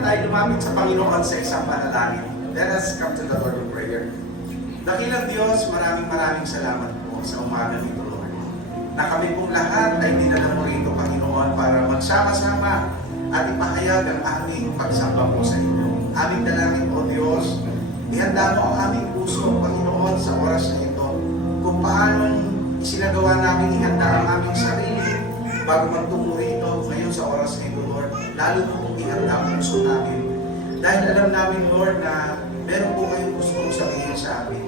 naman tayo lumapit sa Panginoon sa isang panalangin. Let us come to the Lord in prayer. Dakilang Diyos, maraming salamat po sa umaga nito, Lord. Na kami pong lahat ay dinala mo rito, Panginoon, para magsama-sama at ipahayag ang aming pagsamba po sa inyo. Aming dalangin po, Diyos, ihanda mo ang aming puso, Panginoon, sa oras na ito. Kung paano isinagawa namin ihanda ang aming sarili bago magtungo rito ngayon sa oras na ito, Lord. Lalo mo kung ihanda ang puso namin. Dahil alam namin, Lord, na meron po kayong gustong sabihin sa amin.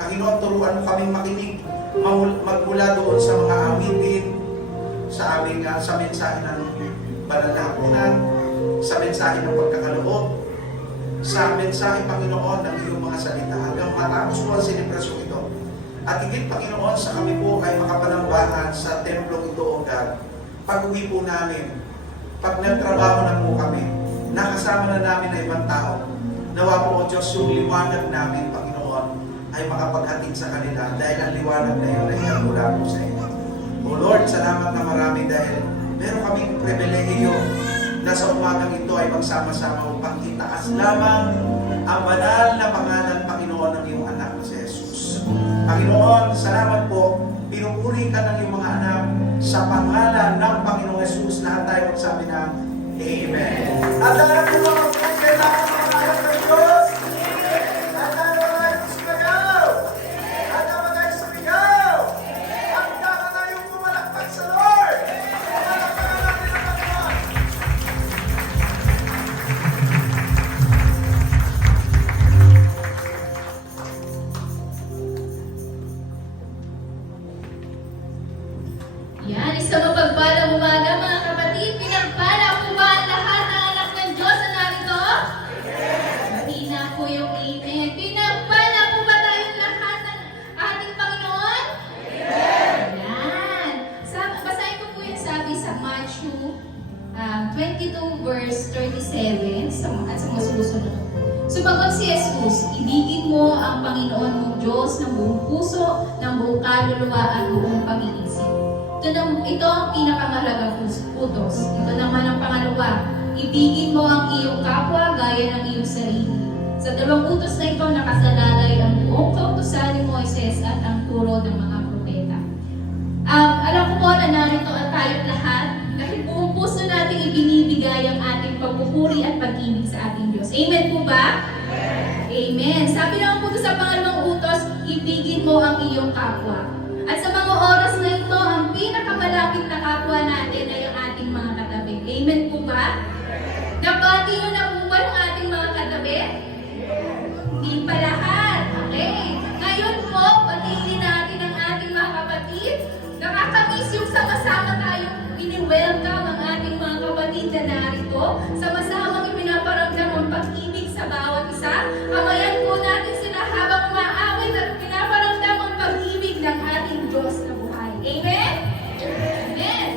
Panginoon, turuan mo kaming makinig magmula doon sa mga awitin, sa aming sa mensahe ng banal na hapunan, sa mensahe ng pagkakaloob, sa mensahe, Panginoon, ng iyong mga salita hanggang matapos po ang selebrasyon ito. At higit, Panginoon, sa kami po ay makapanambahan sa templong ito, O God. Pag-uwi po namin, pag nagtrabaho na po kami, nakasama na namin na ibang tao, nawa po, O Diyos, yung liwanag namin, Panginoon, ay makapaghatid sa kanila dahil ang liwanag na yun ay nagmula po sa inyo. O Lord, salamat na marami dahil meron kaming pribilehiyo na sa umagang ito ay magsama-sama upang itaas lamang ang banal na pangalan, Panginoon, ng iyong anak na si Jesus. Panginoon, salamat po. Pinupuri ka ng iyong mga anak sa pangalan ng Panginoong Jesus. Lahat tayo magsabi ng Amen. At lahat po mga kailangan mga anak ng Diyos. At lahat tayo sumigaw. At lahat tayo sumigaw. At lahat tayo pumalakpak sa Lord. Pumalakpak natin ang Panginoon. Yan, isang mapagpalang umaga mga kapatid. Pinagpala po ba ang lahat ng anak ng Diyos na narito? Hindi na po yung amen. Pinagpala po ba tayong lahat ng ating Panginoon? Yan. Basahin ko po yung sabi sa Matthew 22 verse 37 at sa mga susunod. Sumagot si Jesus, ibigin mo ang Panginoon mong Diyos ng buong puso, ng buong kaluluwa at buong pag-iisip. Ito ang pinakamahalagang utos. Ito naman ang pangalawa, ibigin mo ang iyong kapwa gaya ng iyong sarili. Sa dalawang utos na ito, nakasalalay ang buong kautusan ni Moises at ang turo ng mga propeta. Alam ko po na narito at tayong lahat dahil buong puso natin ibinibigay ang ating pagpupuri at pag-ibig sa ating Diyos. Amen po ba? Amen. Sabi naman po sa pangalawang utos, ibigin mo ang iyong kapwa. At sa mga oras na ito, ang pinakamalapit na kapwa natin ay ang ating mga katabi. Amen po ba? Nabati nyo na po ba ng ating mga katabi? Hindi pa lahat. Okay. Ngayon po, batiin natin ang ating mga kapatid. Nakakamiss yung sama-sama tayong ini-welcome ang ating mga kapatid na narito. Sama-samang ipinaparamdam ang pag-ibig sa bawat isa. Amayan po natin sila habang umaawit at pinaparamdam ang pag-ibig ng ating Diyos na buhay. Amen? Amen!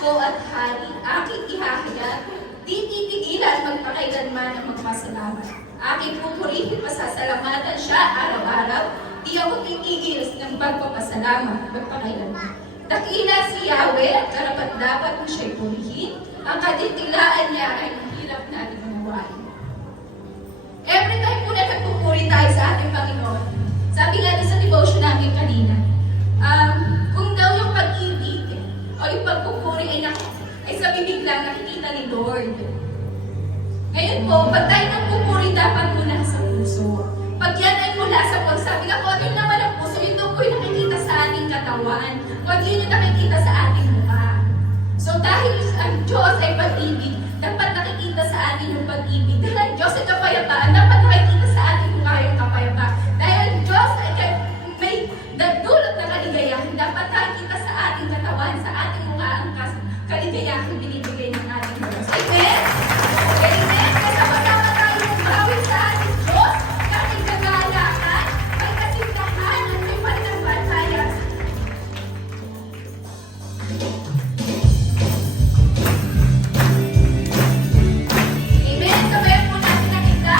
ko at hari, aking ihahayag, di titigilan magpakailanman ang magpasalamat. Aking pupurihin, pasasalamatan siya araw-araw, di ako titigil ng pagpapasalamat, magpakailanman. Dakila si Yahweh at karapat-dapat mo siya'y purihin, ang kaditilaan niya ay mahirap natin unawain. Every time po na nagpupuri tayo sa ating Panginoon, sabi nga din sa devotion namin kanina, kung daw yung pag-ibig o yung pagpupuri ay sa bibig lang nakikita ni Lord. Ngayon po, pag tayo nagpupuri, dapat mula sa puso. Pag yan ay mula sa puso, sabi nga po, ating naman ang puso, ito po yung nakikita sa ating katawan. Huwag yun yung nakikita sa ating mukha. So dahil ang Diyos ay pag-ibig, dapat nakikita sa atin yung pag-ibig. Dahil ang Diyos ay kapayapaan, dapat nakikita sa ating mukha yung kapayapaan. Dahil ang Diyos ay may dulot na kaligayahan, dapat nakikita sa ating katawan, sa ating mukha ang kaligayahan binibigay ng ating Diyos. Amen? Amen? Kaya magkama tayo bumawi sa ating Diyos, kahit kagalakan, may kasintahan at may pananampalataya. Amen? Sabayan po natin ang isa.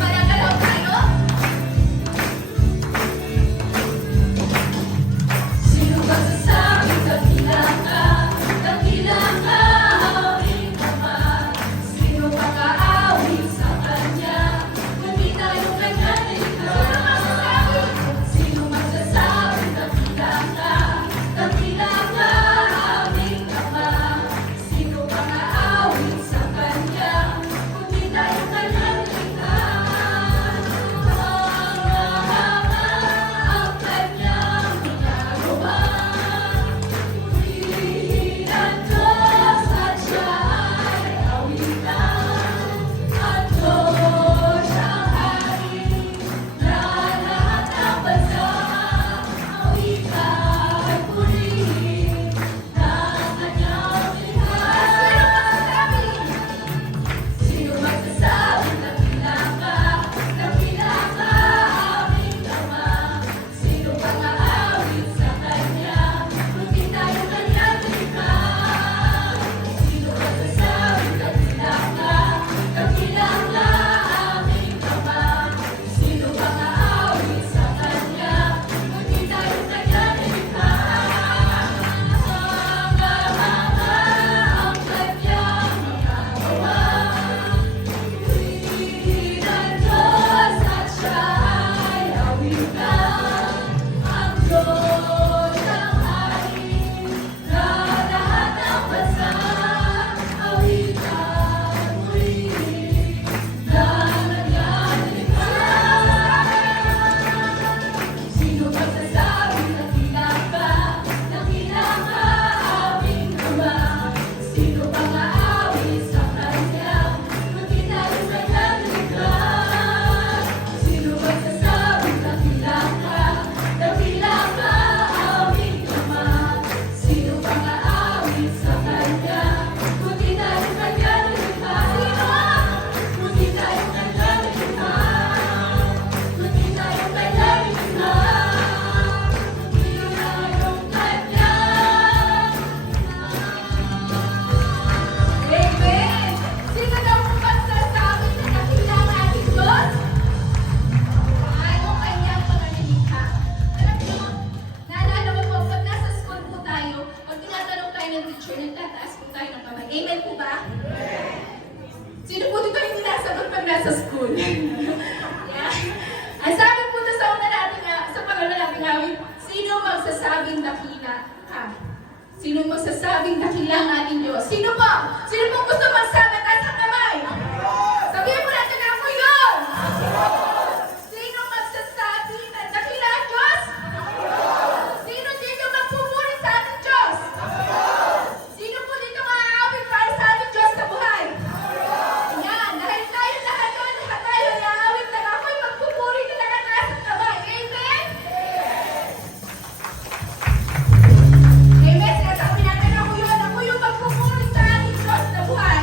Managalaw tayo. Sino ba sasabing dakila ka, aming Ama? Sino ba kaawit sa Kanya, kundi tayo Kanya nilikha? Sino magsasabing dakila ka, aming Ama? Sino ba kaawit sa Kanya, kundi tayo Kanya nilikha? Ang Kanyang ginagawa, purihin ang Diyos at siya ay awitan. Ang Diyos ang hari na lahat ng bansa, awitan, purihin ng Kanyang likha. Sino magsasabing dakila ka, aming Ama? Sino ba kaawit sa Kanya, kundi tayo Kanya nilikha? Sino magsasabing dakila ka, aming Ama? Sino ba kaawit sa Kanya, kundi tayo Kanya nilikha? Ang Kanyang magagawa, purihin ang Diyos at siya ay awitan. Ang Diyos ang hari na lahat ng bansa, awitan, purihin ng Kanyang likha. Sino magsasabing dakila ka, aming Ama? Sino ba kaawit sa Kanya, kundi tayo Kanya nilikha? Sino magsasabing dakila ka, aming Ama? Sino ba kaawit sa Kanya, kundi tayo Kanya nilikha? Kundi tayo Kanya nilikha? Kundi tayo Kanya nilikha? Kundi tayo Kanya. Amen! Sino daw po magsasabi na dakila ang ating Diyos? Ay, o Kanyang pangalilikha. Alam niyo, naalala ko po, pag nasa school po tayo, pag tinatanong tayo ng teacher, nagtataas po tayo ng kamay. Amen po ba? Sino po dito yung tinasagot pag nasa school? Yeah. Ang sabi po doon sa una natin, sa pangalawa natin awit, sino magsasabing dakila ka? Sino magsasabing dakila ang ating Diyos? Sino po? Sino po gusto magsabi? Taas ang kamay! Sabihin mo natin na ako yun! Sino magsasabi na dakila ang Diyos? Sino dito magpupuri sa ating Diyos? Sino po dito maaawit para sa ating Diyos sa buhay? Yan, dahil tayo lahat tayo iaawit na ako'y magpupuri na taas ang kamay. Amen? Amen. Sinasabi natin ako yun magpupuri sa ating Diyos na buhay.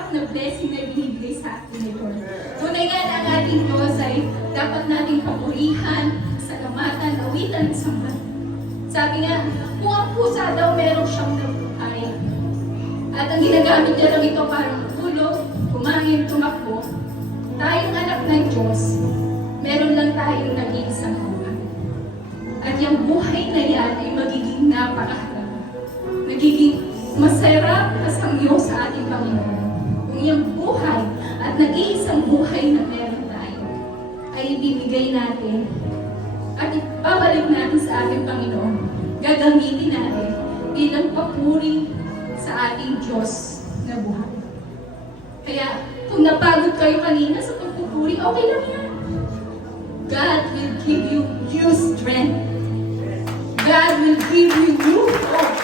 sapat na blessing na binibigay sa atin ni Lord. Tunay nga na ang ating Diyos ay dapat nating papurihan, salamatan, awitan at sambat. Sabi nga, kung ang pusa daw meron siyang nabuhay, at ang ginagamit niya lang ito parang tulog, kumangin, tumakbo, tayong anak ng Diyos, meron lang tayong nag-iisang buhay. At yung buhay na yan ay magiging napakahalaga. Magiging masarap kasangyo sa ating Panginoon. Kung yung buhay at nag-iisang buhay na meron tayo ay ibibigay natin at ipabalik natin sa ating Panginoon. Gagamitin natin bilang papuri sa ating Diyos na buhay. Kaya kung napagod kayo kanina sa pagpupuri, okay lang yan. God will give you new strength. God will give you new hope.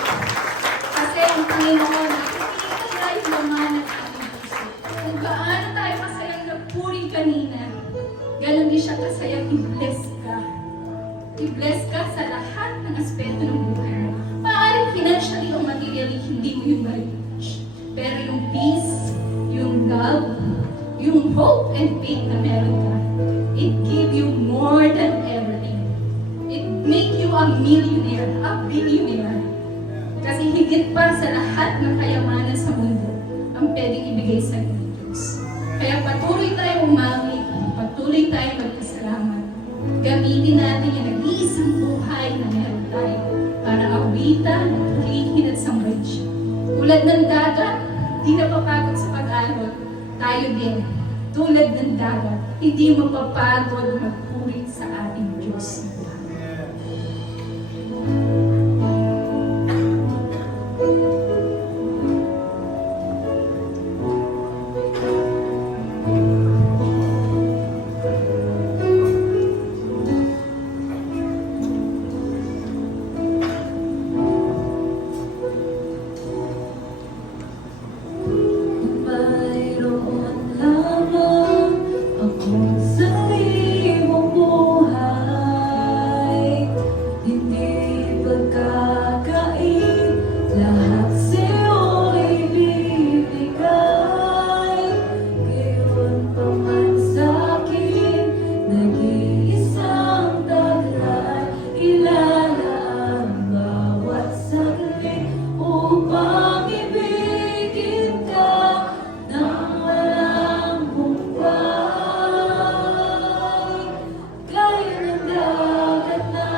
Kasi ang Panginoon, nakikita niya yung laman ng ating puso. Kung gaano tayo masayang nagpuri kanina, ganun din siya kasayang i-bless ka. I-bless ka sa lahat ng aspeto ng buhay mo. Maaaring financially o materially, hindi mo yung ma-reach. Pero yung peace, yung love, yung hope and faith na meron ka, it give you more than everything. It make you a millionaire, a billionaire. Kasi higit pa sa lahat ng kayamanan sa mundo ang pwedeng ibigay sa iyo ng Diyos. Kaya patuloy tayong umamit, patuloy tayong magpasalamat. Gamitin natin yung nag-iisang buhay na meron tayo para awitan, purihin at sambahin siya. Tulad ng dagat, hindi napapagod sa pag-alon. Tayo din, tulad ng dagat, hindi mapapagod magpuri sa ating Diyos. Mayroon lamang akong sariling buhay, hindi pagkakain, lahat sa'yo'y bibigay. Gayon pa man sa'kin, nag-iisang taglay, ilalaan bawat saglit upang ibigin ka nang walang humpay. Gaya ng dagat na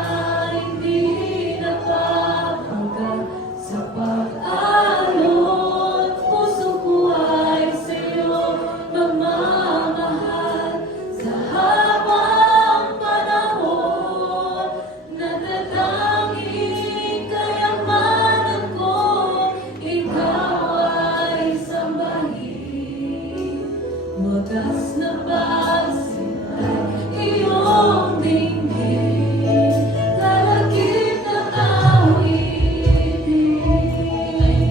hindi napapagal sa pag-alon, puso ko ay sa'yo magmamahal sa habang panahon. Natatanging kayamanan ko, ikaw ay sambahin. Wagas na pagsipay, iyong dinggin, lalagip ng awitin.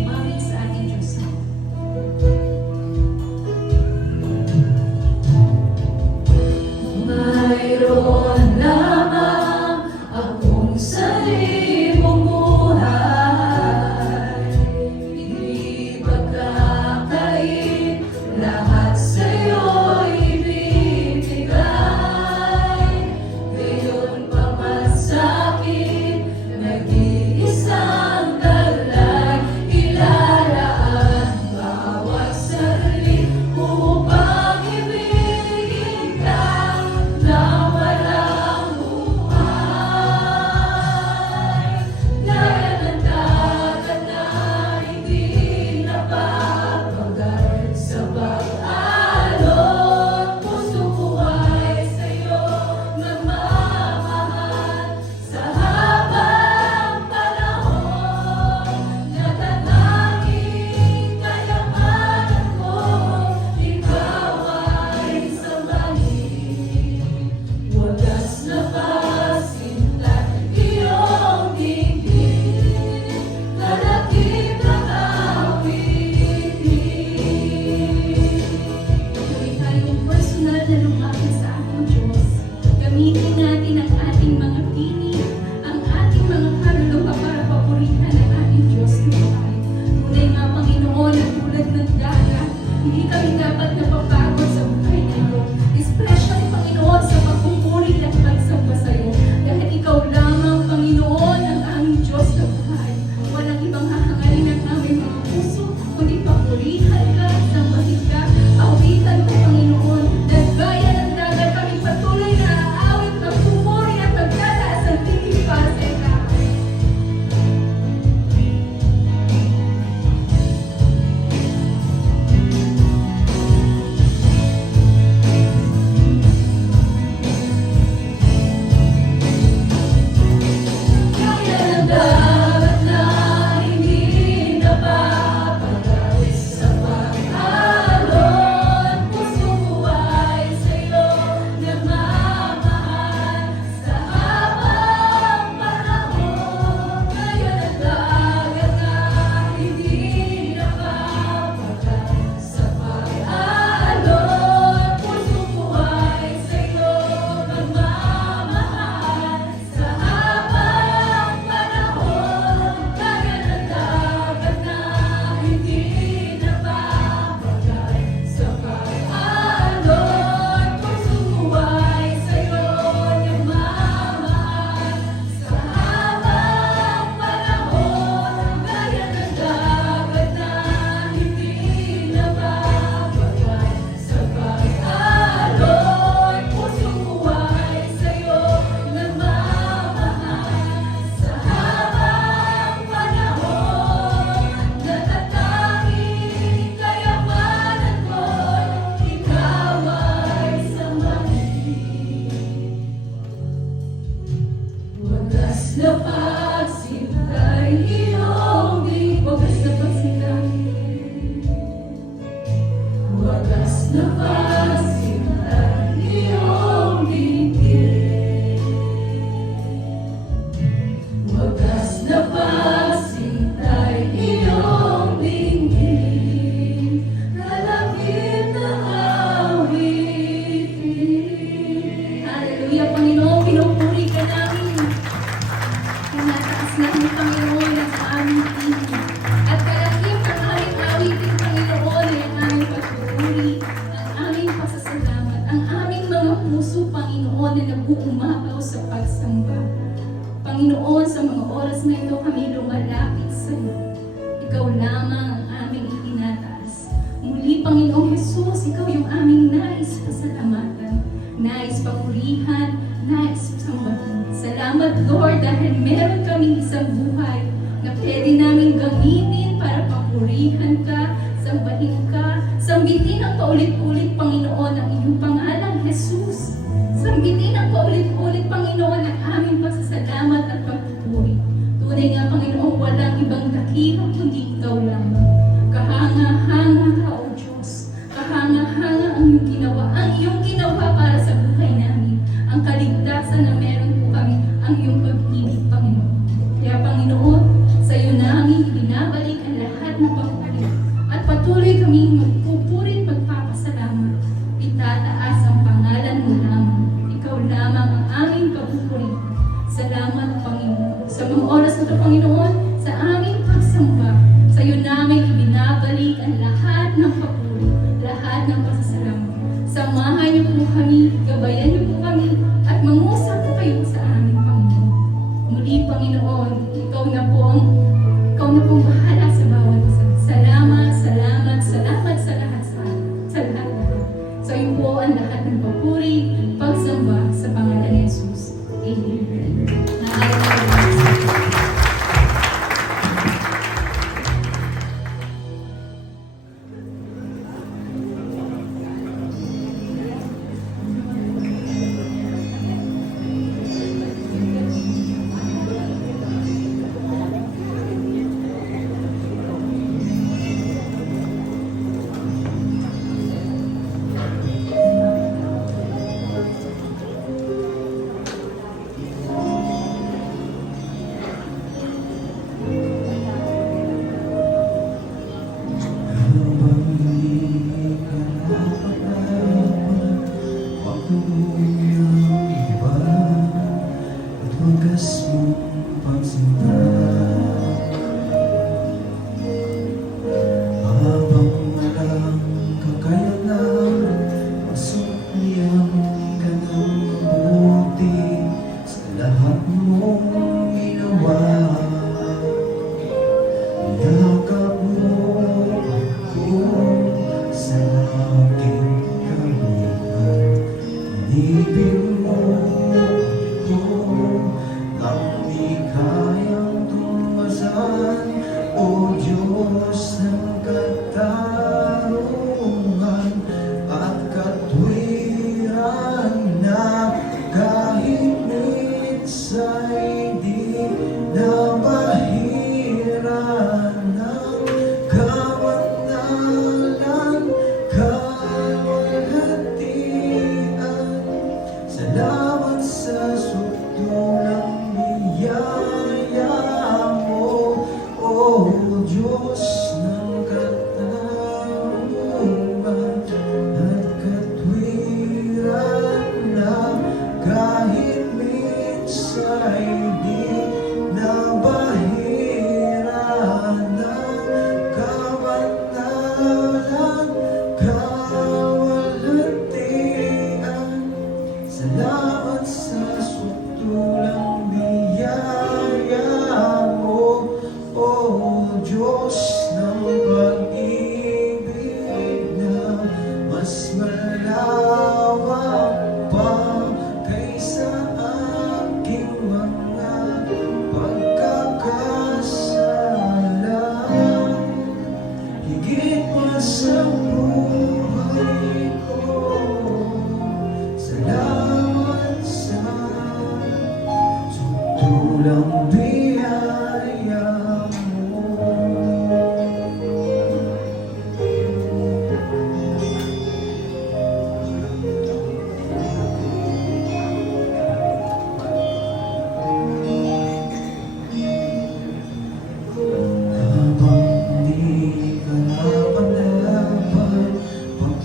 Umamit sa ating Diyos. Mayroon lamang akong sariling buhay, hindi pagkakain, lahat sa'yo'y kami dapat napapagod sa buhay namin. Especially, Panginoon, sa pagpupuri at pagsamba sa iyo. Dahil ikaw lamang, Panginoon, ang aming Diyos na buhay. Walang ibang hahangarin ng aming mga puso, kundi papurihan ka, sambahin ka, awitan ko, Panginoon. Dahil gaya ng dagat kami patuloy na aawit ng pupuri at magtataas ng tingin para sa iyo. Kaya ng dagat na hindi napapagal sa pag-alon, pusong buhay sa'yo nagmamahal sa habang panahon. Kaya ng dagat na hindi napapagal sa pag-alon, pusong buhay sa'yo nagmamahal sa habang panahon. Kaya ng dagat na hindi napapagal sa pag-alon, pusong buhay sa'yo nagmamahal sa habang panahon. Kaya ng dagat na hindi napapagal sa pag-alon, pusong buhay sa'yo nagmamahal sa habang panahon. Natatanging kayamanan ko'y ikaw ay sambahin. Wagas na pagsintay iyong di wagas na pagsintay. Wagas na pagsintay iyong dinggin. Wagas na pagsintay iyong dinggin. Lalapit na awitin. Hallelujah, Panginoon, pinupuri ka namin. Tinataas namin, Panginoon, ang aming tingin. At kalakip ang aming awitin, Panginoon, ay ang aming pagpupuri, ang aming pasasalamat, ang aming mga puso, Panginoon, na nag-uumapaw sa pagsamba. Panginoon, sa mga oras na ito kami lumalapit sa iyo. Ikaw lamang ang aming itinataas. Muli, Panginoong Jesus, ikaw yung aming nais pasalamatan, nais papurihan, nais sambahin. Salamat, Lord, dahil meron kaming isang buhay na pwede namin gamitin para papurihan ka, sambahin ka, sambitin ang paulit-ulit, Panginoon, ang iyong pangalang Jesus. Sambitin ang paulit-ulit, Panginoon, ang aming pasasalamat at pagpupuri. Tunay nga, Panginoon, walang ibang dakila kundi ikaw lamang. Kahanga-hanga ka, O Diyos. Kahanga-hanga ang iyong ginawa para sa buhay namin. Ang kaligtasan na meron po kami, ang iyong pag-ibig, Panginoon. Kaya, Panginoon, sa iyo namin binabalik ang lahat ng pagpalit. At patuloy kaming magpupuri at magpapasalamat. Itataas ang pangalan mo lamang. Ikaw lamang ang aming pagpupuri. Salamat, Panginoon. Sa mga oras na ito, Panginoon, sa aming pagsamba, sa iyo namin ibinabalik ang lahat ng papuri, lahat ng pasasalamat. Samahan niyo po kami, gabayan niyo po kami, at mangusap po kayo sa aming Panginoon. Muli, Panginoon, ikaw na pong bahala sa bawat isa. Salamat, salamat, salamat sa lahat, sa lahat. Sa iyo po ang lahat ng papuri, pagsamba sa pangalan ni Jesus. Amen.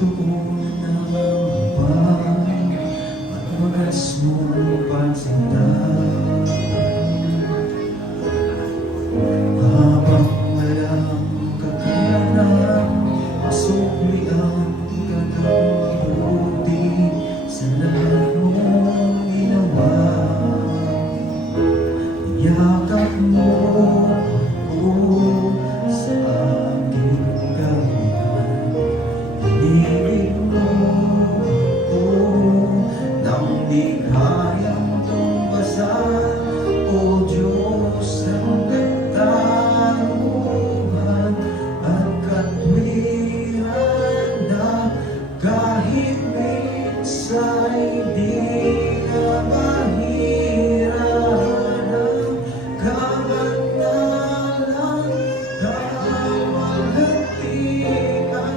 tunang ba at wagas mong pansinta? Habang walang kakayanan, masukli ang kakabuti sa lahat mong ginawa. Yakap mo ako sa aking kawihan. Inibig mo ako nang di kayang tumbasan. O Diyos ng katarungan at katwiran na kahit minsa'y di na mahirapan. Kabanalan na malatian.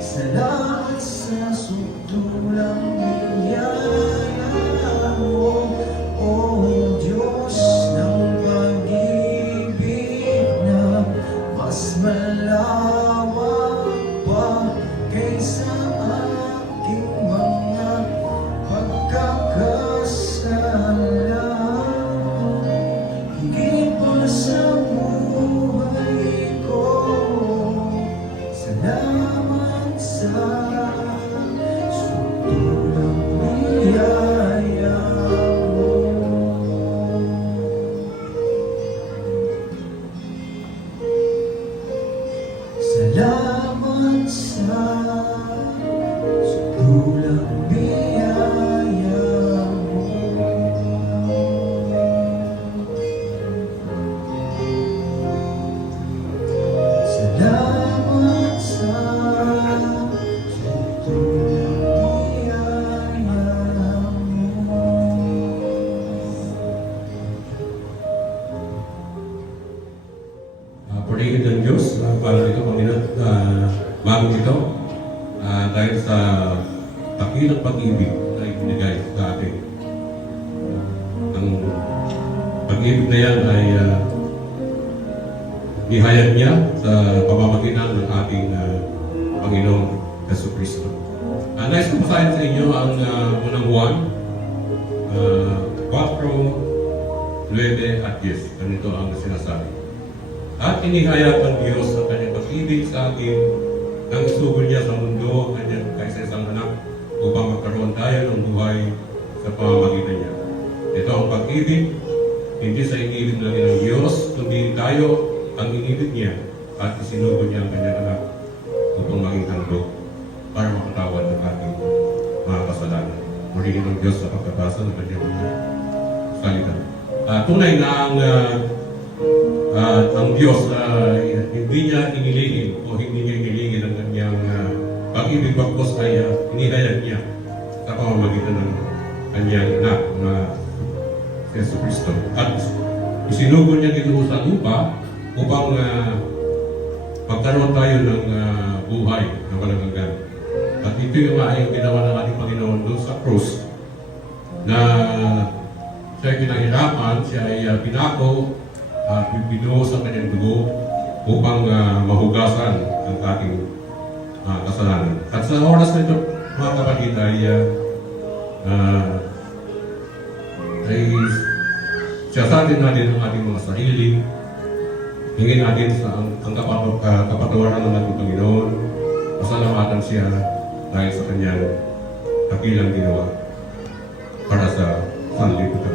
Salamat sa sutulang biyaya mo, O Diyos ng pag-ibig na mas malawak pa kaysa aking mga pagkakasala. Higit pa sa buhay ko, salamat sa sutulang biyaya mo. Salamat sa sutulang biyaya mo. Salamat sa sutulang biyaya mo. Purihin ng Diyos, para ito, Panginoon, bagong ito, dahil sa dakilang pag-ibig na ibinigay sa atin. Ang pag-ibig na yan ay ihayag niya sa pamamagitan ng ating Panginoong Jesucristo. Nais ko basahin sa inyo ang unang Juan 4, 9 at 10. Ganito ang sinasabi. At inihayag ng Diyos ang kanyang pag-ibig sa atin nang isugol niya sa mundo ang kanyang kaisa-isang anak upang magkaroon tayo ng buhay sa pamamagitan niya. Ito ang pag-ibig, hindi sa inibig lang ng Diyos, kundi tayo ang inibig niya at isinugol niya ang kanyang anak upang maging handog para makatawad ng ating mga kasalanan. Murihin ng Diyos sa pagkabasa ng kanyang mga salita. Tunay na ang Diyos hindi niya inilingin o hindi niya inilingin ang kanyang pag-ibig, bagkus ay inihayag niya sa pamamagitan ng kanyang anak na si Jesucristo. At isinugol niya dito sa lupa upang magkaroon tayo ng buhay na walang hanggan. At ito yung ay ginawa ng ating Panginoon doon sa krus na siya ay pinahirapan, siya ay pinako at binuhos ang kanyang dugo upang mahugasan ang ating kasalanan. At sa oras na ito, mga kapatid, ay siyasatin natin ang ating mga sarili, hingin natin sa ang kapatawaran ng ating Panginoon, pasalamatan siya dahil sa kanyang kapilang ginawa para sa sanlibutan.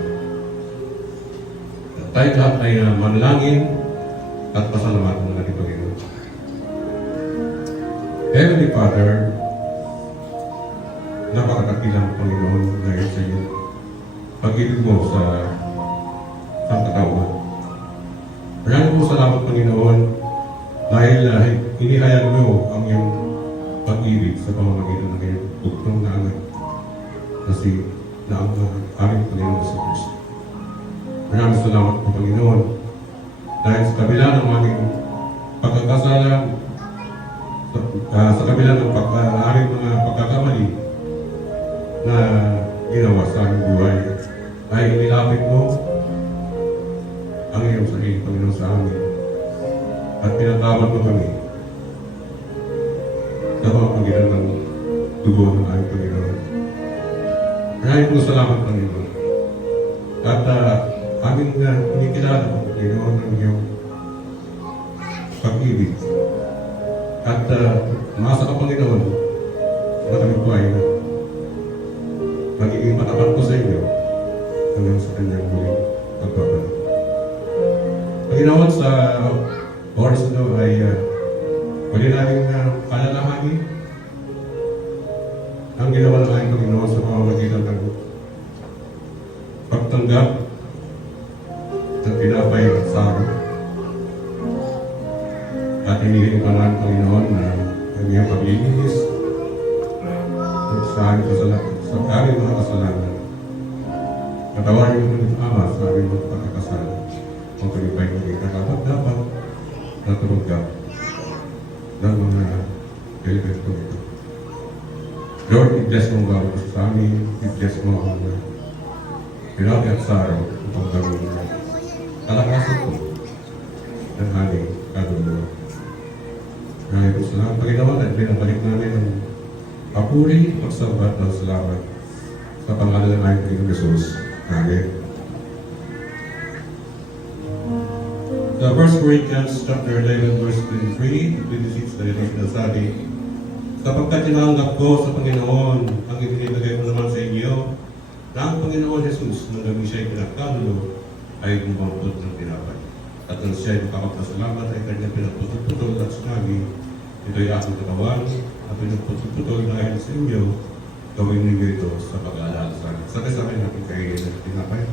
Tayo lahat ay manalangin at pasalamatan ng ating Panginoon. Heavenly Father, napakadakilang Panginoon dahil sa iyo. Pag-ibig mo sa sangkatauhan. Maraming po salamat, Panginoon, dahil inihayag mo ang iyong pag-ibig sa pamamagitan ng iyong bugtong na anak na ang aming Panginoon sa Kristo. Maraming salamat po, Panginoon, dahil sa kabila ng aming pagkakasala, sa kabila ng aming mga pagkakamali na ginawa sa aming buhay, ay inilapit mo ang iyong sarili, Panginoon, sa amin at pinatawad mo kami sa pamamagitan ng dugo ng aming Panginoon. Maraming po salamat, Panginoon. At aming kinikilala po, Panginoon, ng iyong pag-ibig. At umasa ka, Panginoon, na kami po ay magiging matapat po sa inyo hanggang sa kanyang muling pagbabalik. Panginoon, sa oras na ay muli namin alalahanin ang ginawa ng aming Panginoon sa pamamagitan ng pagtanggap ng tinapay at saro. At hinihiling ka ng Panginoon na ang iyong paglilinis sa aming kasalanan, sa aming mga kasalanan. Patawarin mo ng Ama sa aming mga pagkakasala. Kung kami ba'y maging dapat na tumanggap ng mga elements ko ito. Lord, i-bless mo ang bawat sa amin, i-bless mo ang pinapay at saro upang gawin mo. Kalakasan ko ng aming kaluluwa. Maraming po salamat, Panginoon, at binabalik namin ang papuri, pagsabat ng salamat sa pangalan ng aming Panginoon Jesus. Amen. The 1 Corinthians chapter 11 verse 23 to 26 na ito sinasabi, sapagkat tinanggap ko sa Panginoon ang ibinibigay ko naman sa inyo na ang Panginoon Jesus nang gabi siya'y pinagkanulo ay bumampot ng tinapay. At nang siya'y makapagpasalamat ay kanyang pinagputol-putol at sinabi, ito'y aking katawan at pinagputol-putol dahil sa inyo, gawin ninyo ito sa pag-aalala sa akin. Sabay-sabay natin kainin ng tinapay.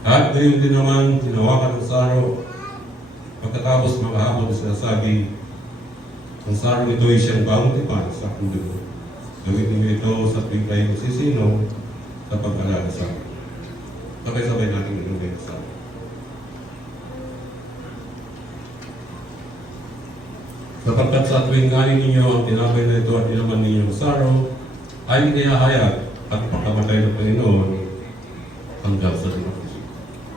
At gayon din naman, tinawakan ng saro. Pagkatapos mga hapon na sinasabi, ang saro nito ay siyang bagong tipan sa aking dugo. Gawin ninyo ito sa tuwing kayo magsisinom sa pag-alala sa akin. Sabay-sabay natin inumin sa akin. Sapagkat sa tuwing kanin ninyo ang tinapay na ito at inaman ninyo ng saro, ay inihahayag at pagkamatay ng Panginoon hanggang sa dugo.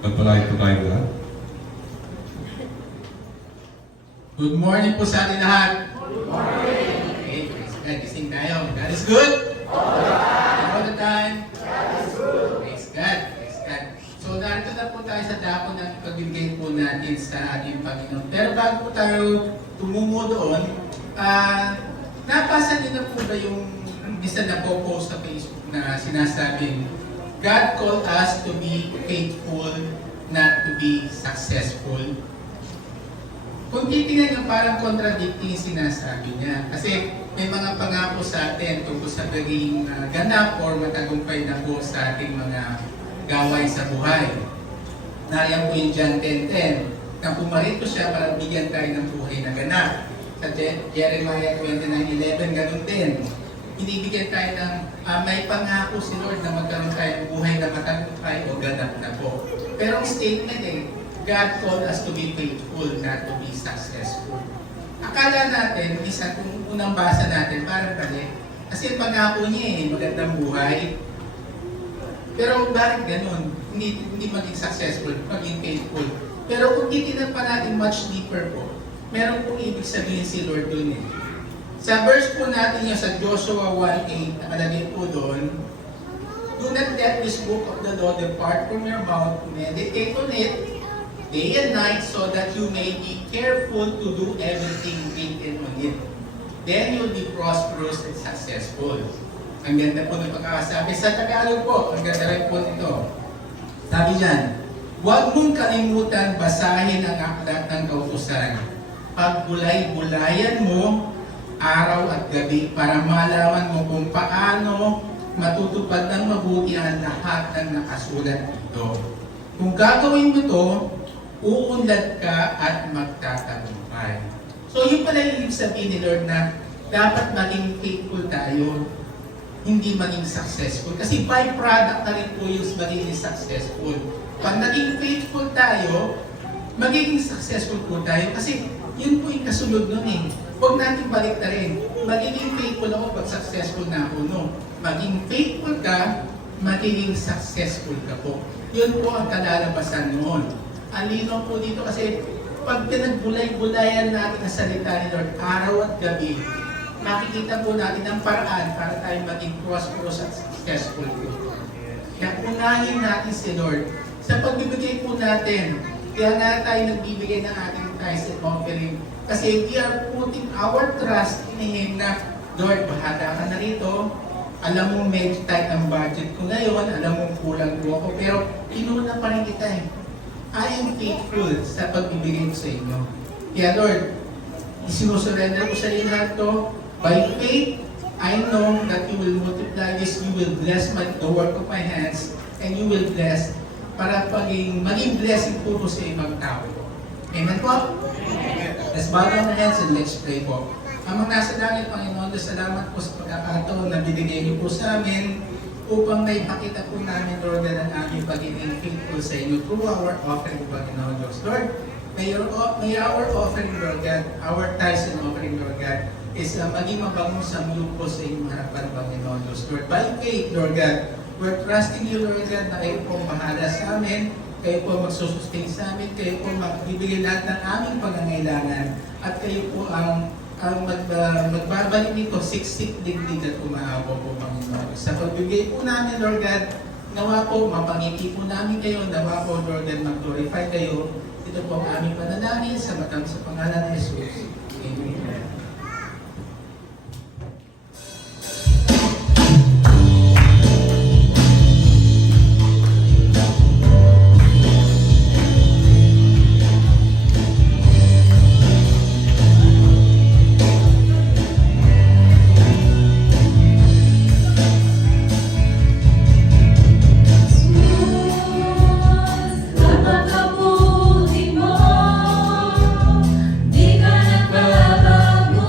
Pagpalain po tayo lahat. Good morning po sa atin lahat. Good morning. Okay, praise God. Gising tayo. God is good. All the time. God is good. Praise God. Praise God. So, narito na po tayo sa dako ng pagbibigay po natin sa ating Panginoon. Pero bago po tayo tumungo doon, napasa niyo na po ba yung isa na po post sa Facebook na sinasabing, God called us to be faithful, not to be successful. Kung titingnan nyo, parang contradicting sinasabi niya. Kasi may mga pangako sa atin tungkol sa pagiging ganap or matagumpay na po sa ating mga gawain sa buhay. Nariyan po yung John 10:10, na pumarito siya para bigyan tayo ng buhay na ganap. Sa Jeremiah 29:11, ganun din. Binibigyan tayo ng may pangako si Lord na magkaroon tayo ng buhay na matagumpay o ganap na po. Pero ang statement God called us to be faithful, not to be successful. Akala natin, isa kung unang basa natin, parang mali. Kasi pangako niya magandang buhay. Pero bakit ganun? Hindi maging successful, maging faithful. Pero kung titignan pa natin much deeper po, meron pong ibig sabihin si Lord dun . Sa verse po natin yung sa Joshua 1:8, nakalagay po doon, do not let this book of the law depart from your mouth, meditate on it day and night so that you may be careful to do everything written on it. Then you'll be prosperous and successful. Ang ganda po ng pagkakasabi. Sa Tagalog po, ang ganda rin po nito. Sabi dyan, huwag mong kalimutan basahin ang aklat ng kautusan. Pagbulay-bulayan mo araw at gabi para malaman mo kung paano matutupad ng mabuti ang lahat ng nakasulat dito. Kung gagawin mo to, uunlad ka at magtatagumpay. So yun pala yung ibig sabihin ni Lord na dapat maging faithful tayo, hindi maging successful. Kasi byproduct na rin po yung magiging successful. Pag naging faithful tayo, magiging successful po tayo. Kasi yun po yung kasunod nun . Huwag natin balik na rin. Magiging faithful ako pag successful na ako, no? Maging faithful ka, magiging successful ka po. Yun po ang kalalabasan noon. Ang linaw po dito kasi pag pinagbulay-bulayan natin ang salita ni Lord araw at gabi, makikita po natin ang paraan para tayo maging prosperous at successful po. Kaya unahin natin si Lord sa pagbibigay po natin. Kaya nga tayo nagbibigay ng ating tithes and offering. Kasi we are putting our trust in Him na, Lord, bahala ka na rito. Alam mo medyo tight ang budget ko ngayon. Alam mo kulang po ako. Pero inuna pa rin kita eh. I am faithful sa pagbibigay ko sa inyo. Kaya Lord, isinusurrender ko sa iyo lahat to. By faith, I know that you will multiply this. You will bless the work of my hands. And you will bless para maging blessing po sa ibang tao. Amen po? Let's bow down our heads and let's pray po. Amang nasa langit, Panginoon, salamat po sa pagkakataon na binigay niyo po sa amin upang maipakita po namin, Lord, ang aming pagiging faithful sa inyo through our offering, Panginoon Diyos. Lord, may our offering, Lord God, our tithes and offering, Lord God, is maging mabango sa iyo po sa inyong harapan, Panginoon Diyos. Lord, by faith, Lord God, we're trusting you, Lord God, na kayo po bahala sa amin, kayo po magsusustain sa amin, kayo po magbibigay lahat ng aming pangangailangan, at kayo po ang magbabalik nito siksik digdig at umaabaw po, Panginoon. Sa pagbigay po namin, Lord God, nawa po, mapangiti po namin kayo, nawa po, Lord God, mag-glorify kayo. Ito po ang aming panalangin sa pangalan ni Jesus. Amen. Napakabuti mo, di ka nagbabago.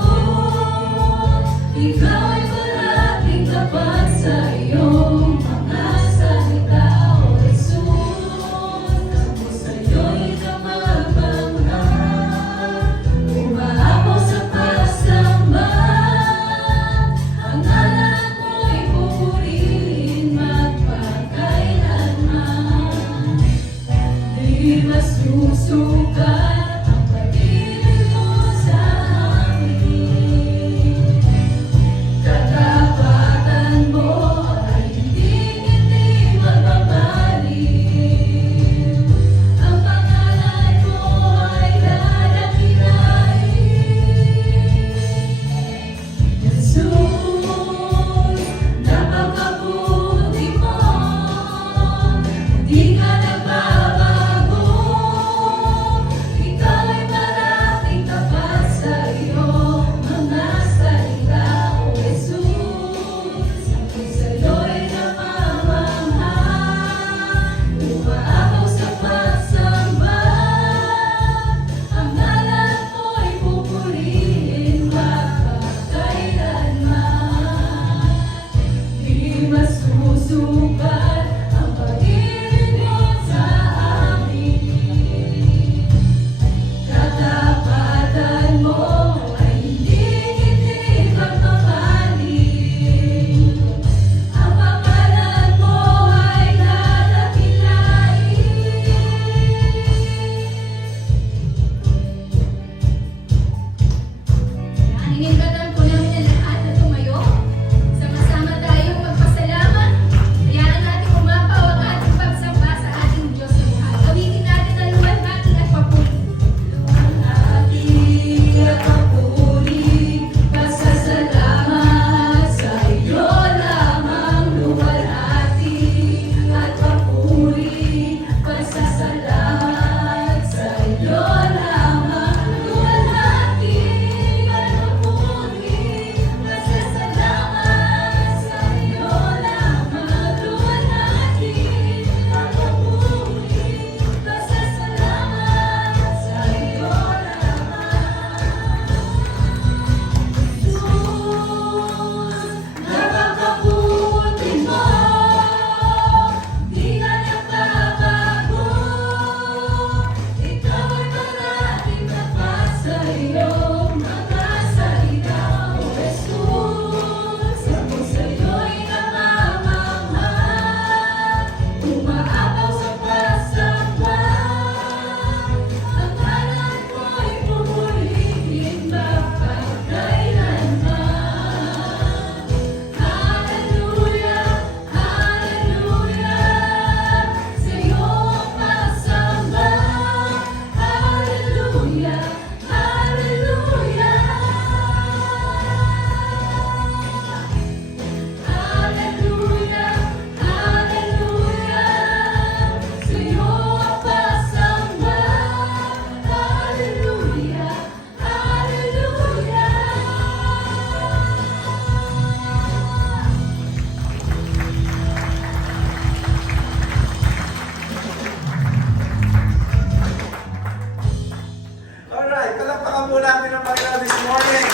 Palakpakan po natin ang Panginoon this morning.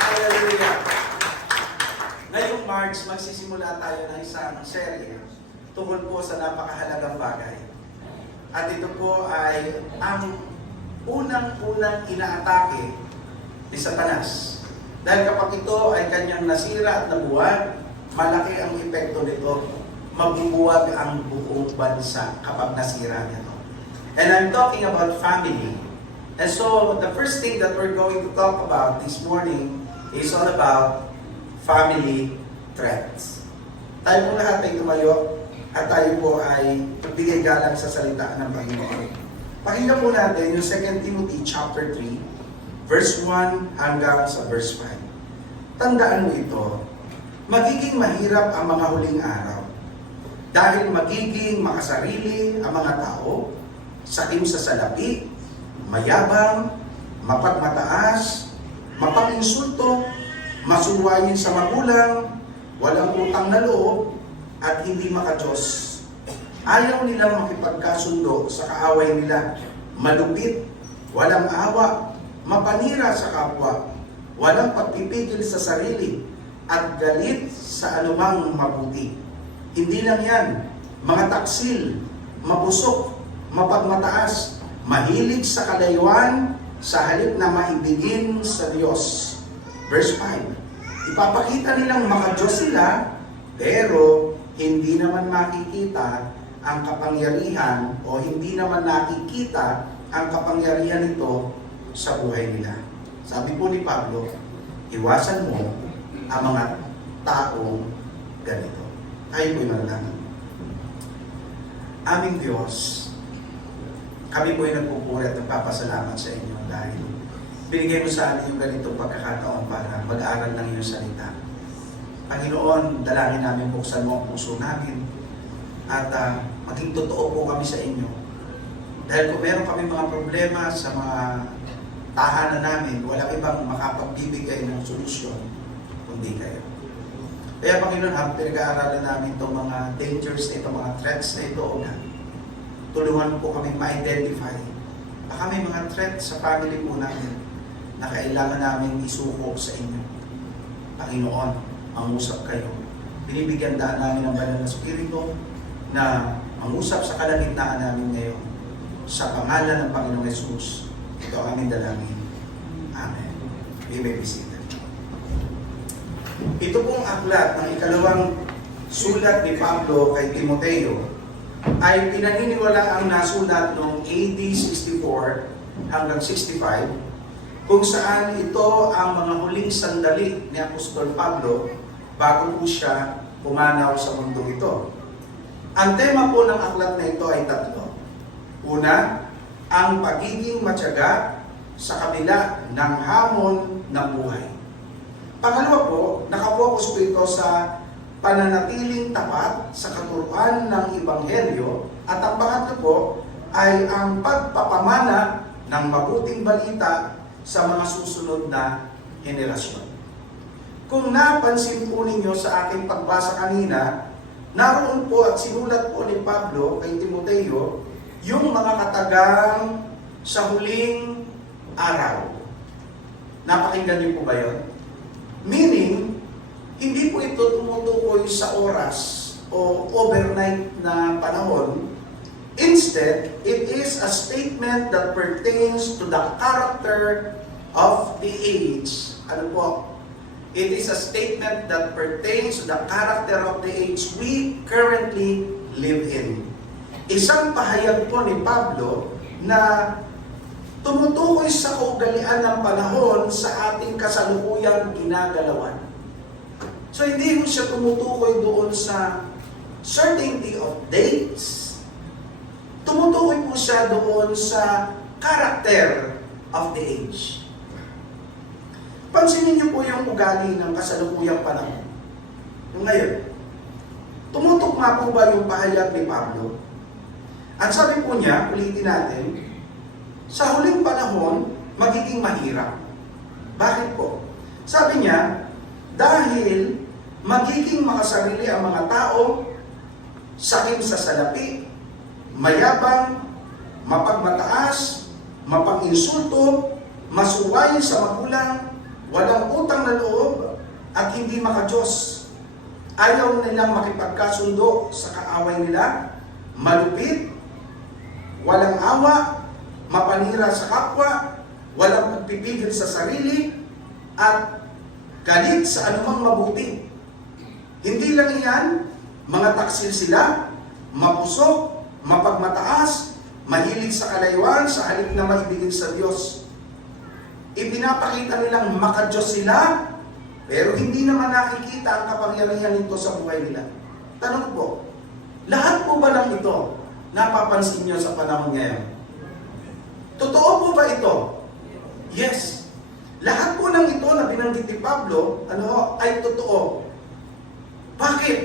Hallelujah. Ngayong March, magsisimula tayo ng isang serye tungkol po sa napakahalagang bagay. At ito po ay ang unang-unang inaatake ni Satanas. Dahil kapag ito ay kanyang nasira at nabuwag, malaki ang epekto nito. Mabubuwag ang buong bansa kapag nasira nito. And I'm talking about family. And so, the first thing that we're going to talk about this morning is all about family threats. Tayo po lahat ay tumayo at tayo po ay magbigay galang sa salita ng Panginoon. Pakinggan po natin yung 2 Timothy chapter 3, verse 1 hanggang sa verse 5. Tandaan mo ito, magiging mahirap ang mga huling araw dahil magiging makasarili ang mga tao, sakim sa salapi, mayabang, mapagmataas, mapag-insulto, masuwayin sa magulang, walang utang na loob, at hindi makadiyos. Ayaw nilang makipagkasundo sa kaaway nila, malupit, walang awa, mapanira sa kapwa, walang pagpipigil sa sarili, at galit sa anumang mabuti. Hindi lang yan, mga taksil, mapusok, mapagmataas, mahilig sa kalayuan, sa halip na maibigin sa Diyos. Verse 5, ipapakita nilang makadiyos sila, pero hindi naman makikita ang kapangyarihan o hindi naman nakikita ang kapangyarihan nito sa buhay nila. Sabi po ni Pablo, iwasan mo ang mga taong ganito. Tayo po'y manalangin. Aming Diyos, kami po'y nagpupuri at nagpapasalamat sa inyo dahil binigay mo sa amin yung ganitong pagkakataon para mag-aral ng iyong salita. Panginoon, dalangin namin buksan mo ang puso namin at maging totoo po kami sa inyo. Dahil kung meron kami mga problema sa mga tahanan namin, walang ibang makapagbibigay ng solusyon kundi kayo. Kaya Panginoon, pinag-aaralan namin itong mga dangers na ito, mga threats na ito, o tulungan po kami ma-identify. Baka may mga threat sa family po namin na kailangan namin isuko sa inyo. Panginoon, mangusap kayo. Binibigyan daan namin ng banal na Espiritu na mangusap sa kalagitnaan namin ngayon. Sa pangalan ng Panginoong Yesus, ito ang aming dalangin. Amen. You may be seated. Ito pong aklat ng ikalawang sulat ni Pablo kay Timoteo ay pinaniniwala ang nasulat noong AD 64 hanggang 65, kung saan ito ang mga huling sandali ni Apostol Pablo bago po siya pumanaw sa mundo ito. Ang tema po ng aklat na ito ay tatlo. Una, ang pagiging matyaga sa kabila ng hamon ng buhay. Pangalawa po, nakapokus po ito sa pananatiling tapat sa katuruan ng Ebanghelyo, at ang pangatlo po ay ang pagpapamana ng mabuting balita sa mga susunod na henerasyon. Kung napansin po ninyo sa aking pagbasa kanina, naroon po at sinulat po ni Pablo kay Timoteo yung mga katagang sa huling araw. Napakinggan niyo po ba yun? Meaning, hindi po ito tumutukoy sa oras o overnight na panahon. Instead, it is a statement that pertains to the character of the age. Ano po? It is a statement that pertains to the character of the age we currently live in. Isang pahayag po ni Pablo na tumutukoy sa kaugalian ng panahon sa ating kasalukuyang ginagalawan. So hindi mo siya tumutukoy doon sa certainty of dates. Tumutukoy po siya doon sa character of the age. Pansinin niyo po yung ugali ng kasalukuyang panahon. Yung ngayon, tumutugma po ba yung pahayag ni Pablo? At sabi po niya, ulitin natin, sa huling panahon, magiging mahirap. Bakit po? Sabi niya, dahil magiging makasarili ang mga tao, sakim sa salapi, mayabang, mapagmataas, mapang-insulto, masuwayin sa magulang, walang utang na loob, at hindi makadiyos. Ayaw nilang makipagkasundo sa kaaway nila, malupit, walang awa, mapanira sa kapwa, walang pagpipigil sa sarili, at galit sa anumang mabuti. Hindi lang iyan, mga taksil sila, mapusok, mapagmataas, mahilig sa kalayuan sa halip na maibigin sa Diyos. Ipinapakita nilang makadiyos sila, pero hindi naman nakikita ang kapangyarihan nito sa buhay nila. Tanong po, lahat po ba lang ito napapansin niyo sa panahon ngayon? Totoo po ba ito? Yes. Lahat po ng ito na binanggit ni Pablo, ay totoo. Bakit?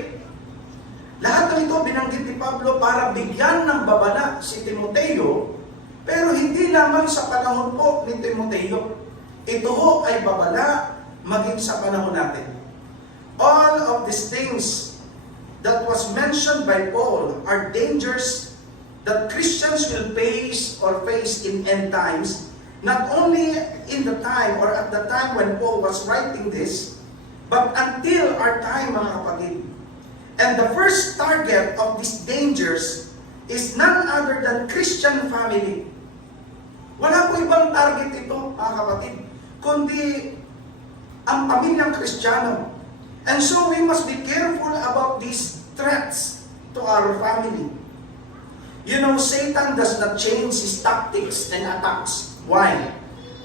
Lahat ng ito binanggit ni Pablo para bigyan ng babala si Timoteo, pero hindi lamang sa panahon po ni Timoteo. Ito ho ay babala maging sa panahon natin. All of these things that was mentioned by Paul are dangers that Christians will face in end times, not only in the time or at the time when Paul was writing this, but until our time, mga kapatid. And the first target of these dangers is none other than Christian family. Wala po ibang target ito, mga kapatid, kundi ang pamilyang Kristiyano. And so we must be careful about these threats to our family. You know, Satan does not change his tactics and attacks. Why?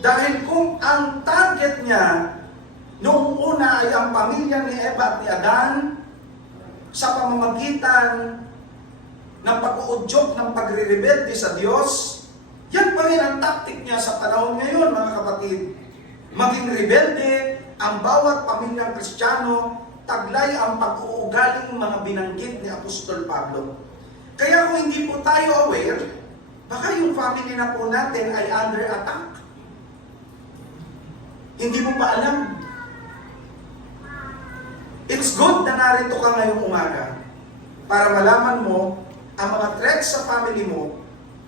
Dahil kung ang target niya noong una ay ang pamilya ni Eva at ni Adan, sa pamamagitan ng pag-uudyok ng pagre-rebelde sa Diyos, yan pa rin ang tactic niya sa panahon ngayon, mga kapatid. Maging rebelde ang bawat pamilyang Kristiyano, taglay ang pag-uugaling mga binanggit ni Apostol Pablo. Kaya kung hindi po tayo aware, baka yung family na po natin ay under attack. Hindi mo pa alam. It's good na narito ka ngayong umaga para malaman mo ang mga threats sa family mo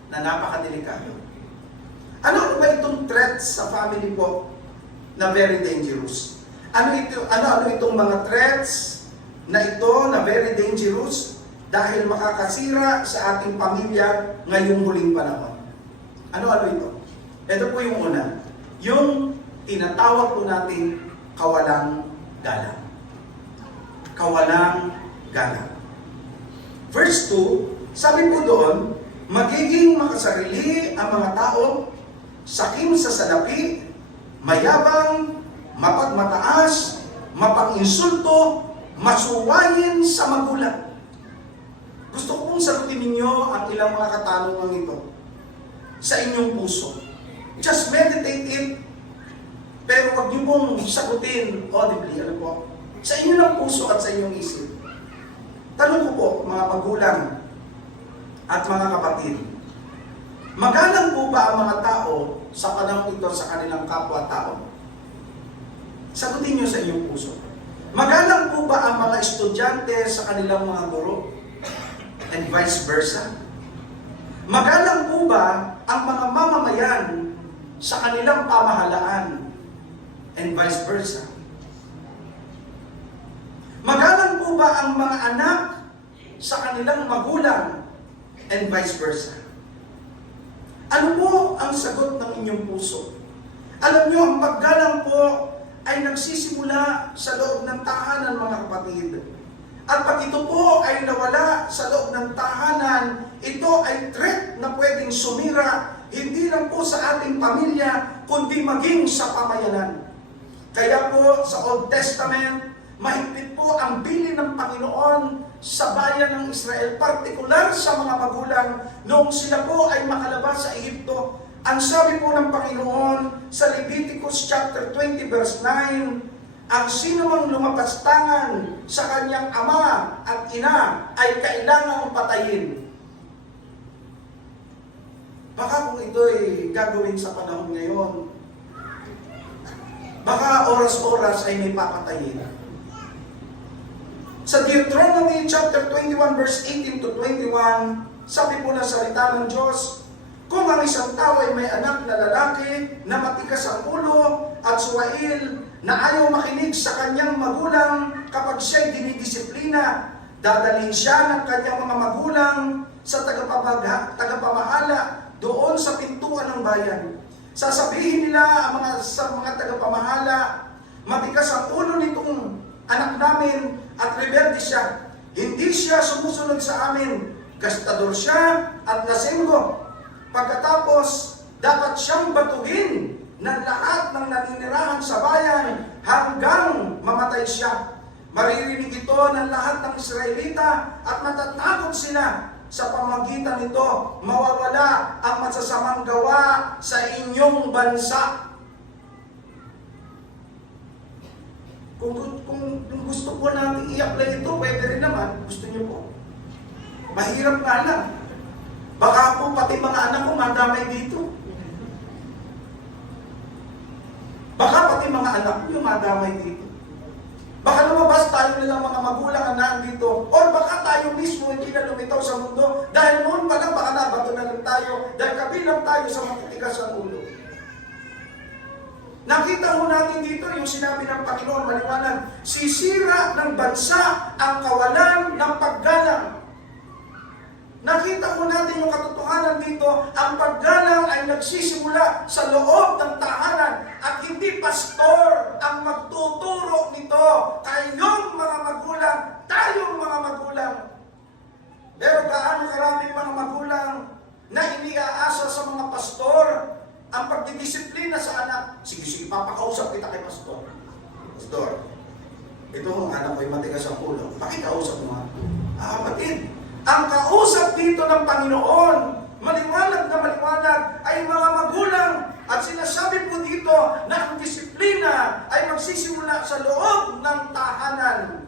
na napakadelikado. Ano ba itong threats sa family po na very dangerous? Ano itong mga threats na ito na very dangerous dahil makakasira sa ating pamilya ngayong huling panahon? Ano ito? Ito po yung una. Yung tinatawag po natin kawalang galang. Kawalang galang. Verse 2, sabi po doon, magiging makasarili ang mga tao, sakim sa salapi, mayabang, mapagmataas, mapang-insulto, masuwayin sa magulang. Gusto ko pong sagutin ninyo ang ilang mga katanungan ito sa inyong puso. Just meditate it, pero wag niyo pong sagutin audibly, ano po? Sa inyo ng puso at sa inyong isip. Tanong ko po, mga magulang at mga kapatid, magalang po ba ang mga tao sa panahon ito sa kanilang kapwa-tao? Sagutin niyo sa inyong puso. Magalang po ba ang mga estudyante sa kanilang mga guro? And vice versa? Magalang po ba ang mga mamamayan sa kanilang pamahalaan? And vice versa? Magalang po ba ang mga anak sa kanilang magulang? And vice versa? Ano po ang sagot ng inyong puso? Alam niyo, ang paggalang po ay nagsisimula sa loob ng tahanan, mga kapatid. At pag ito po ay nawala sa loob ng tahanan, ito ay threat na pwedeng sumira, hindi lang po sa ating pamilya, kundi maging sa pamayanan. Kaya po sa Old Testament, mahigpit po ang bilin ng Panginoon sa bayan ng Israel, partikular sa mga magulang, noong sila po ay makalabas sa Ehipto. Ang sabi po ng Panginoon sa Leviticus chapter 20 verse 9, ang sinumang lumapastangan sa kanyang ama at ina ay kailangang patayin. Baka kung ito'y gagawin sa panahon ngayon, baka oras-oras ay may papatayin. Sa Deuteronomy chapter 21 verse 18 to 21, sabi po na salita ng Diyos, Kung ang isang tao ay may anak na lalaki na matigas ang ulo at suwail na ayaw makinig sa kanyang magulang kapag siya'y dinidisiplina, dadalhin siya ng kanyang mga magulang sa tagapamahala doon sa pintuan ng bayan. Sasabihin nila sa mga tagapamahala, matigas ang ulo nitong anak namin at rebelde siya. Hindi siya sumusunod sa amin. Gastador siya at lasenggo. Pagkatapos, dapat siyang batugin ng lahat ng naninirahan sa bayan hanggang mamatay siya. Maririnig ito ng lahat ng Israelita at matatakot sila. Sa pamagitan nito, mawawala ang masasamang gawa sa inyong bansa. Kung gusto po natin i-apply ito, pwede rin naman. Gusto niyo po. Mahirap nga lang. Baka po pati mga anak ko madamay dito. Baka pati mga anak ko madamay dito. Baka lumabas tayo nilang mga magulang na nandito. Or baka tayo mismo hindi na lumitaw sa mundo. Dahil noon pa lang baka nabato na lang tayo. Dahil kabilang tayo sa matitigas ang ulo. Nakita mo natin dito yung sinabi ng Panginoon maliwanag. Sisira ng bansa ang kawalan ng paggalang. Nakita mo natin yung katotohanan dito, ang paggalang ay nagsisimula sa loob ng tahanan at hindi pastor ang magtuturo nito. Kayong mga magulang, tayong mga magulang. Pero gaano karaming mga magulang na iniaasa sa mga pastor ang pagdidisiplina sa anak. Sige, papakausap kita kay pastor. Pastor, ito ang anak ko ay matigas ang ulo. Pakikausap mo nga. Kapatid, ang kausap dito ng Panginoon, maliwanag na maliwanag, ay mga magulang. At sinasabi po dito na ang disiplina ay magsisimula sa loob ng tahanan.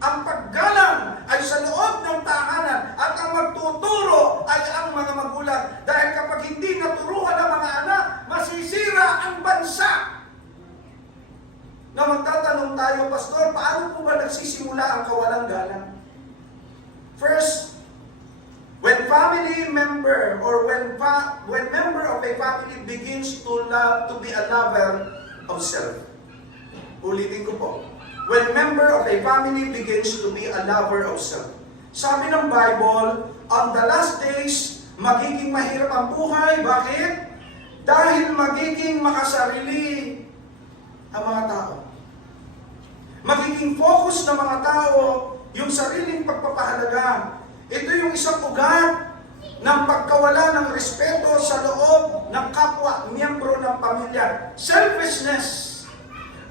Ang paggalang ay sa loob ng tahanan. At ang magtuturo ay ang mga magulang. Dahil kapag hindi naturuan ang mga anak, masisira ang bansa. Na magtatanong tayo, Pastor, paano po ba nagsisimula ang kawalang galang? First, when family member or when member of a family begins to be a lover of self. Ulitin ko po. When member of a family begins to be a lover of self. Sabi ng Bible, on the last days, magiging mahirap ang buhay. Bakit? Dahil magiging makasarili ang mga tao. Magiging focus ng mga tao yung sariling pagpapahalaga. Ito yung isang ugat ng pagkawala ng respeto sa loob ng kapwa, miyembro ng pamilya. Selfishness.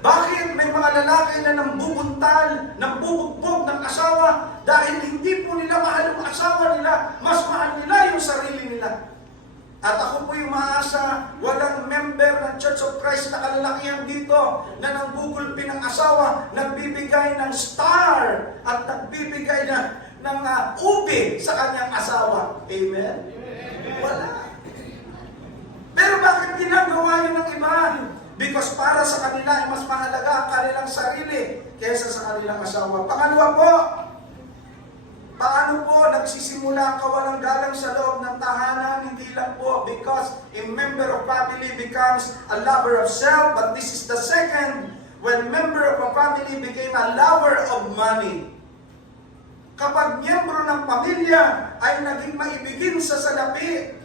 Bakit may mga lalaki na nambubuntal, nambubugbog ng asawa dahil hindi po nila mahal ang asawa nila, mas mahal nila yung sarili nila. At ako po yung maasa, walang member ng Church of Christ na kalalakihan dito na nanggugulpi ng asawa, nagbibigay ng star at nagbibigay ng ube sa kanyang asawa. Amen? Wala. Pero bakit ginagawa yun ng iba? Because para sa kanila ay mas mahalaga ang kanilang sarili kaysa sa kanilang asawa. Pangalawa po, paano po nagsisimula ang kawalang galang sa loob ng tahanan? Hindi lang po because a member of family becomes a lover of self, but this is the second, when member of a family became a lover of money. Kapag miyembro ng pamilya ay naging maibigin sa salapi,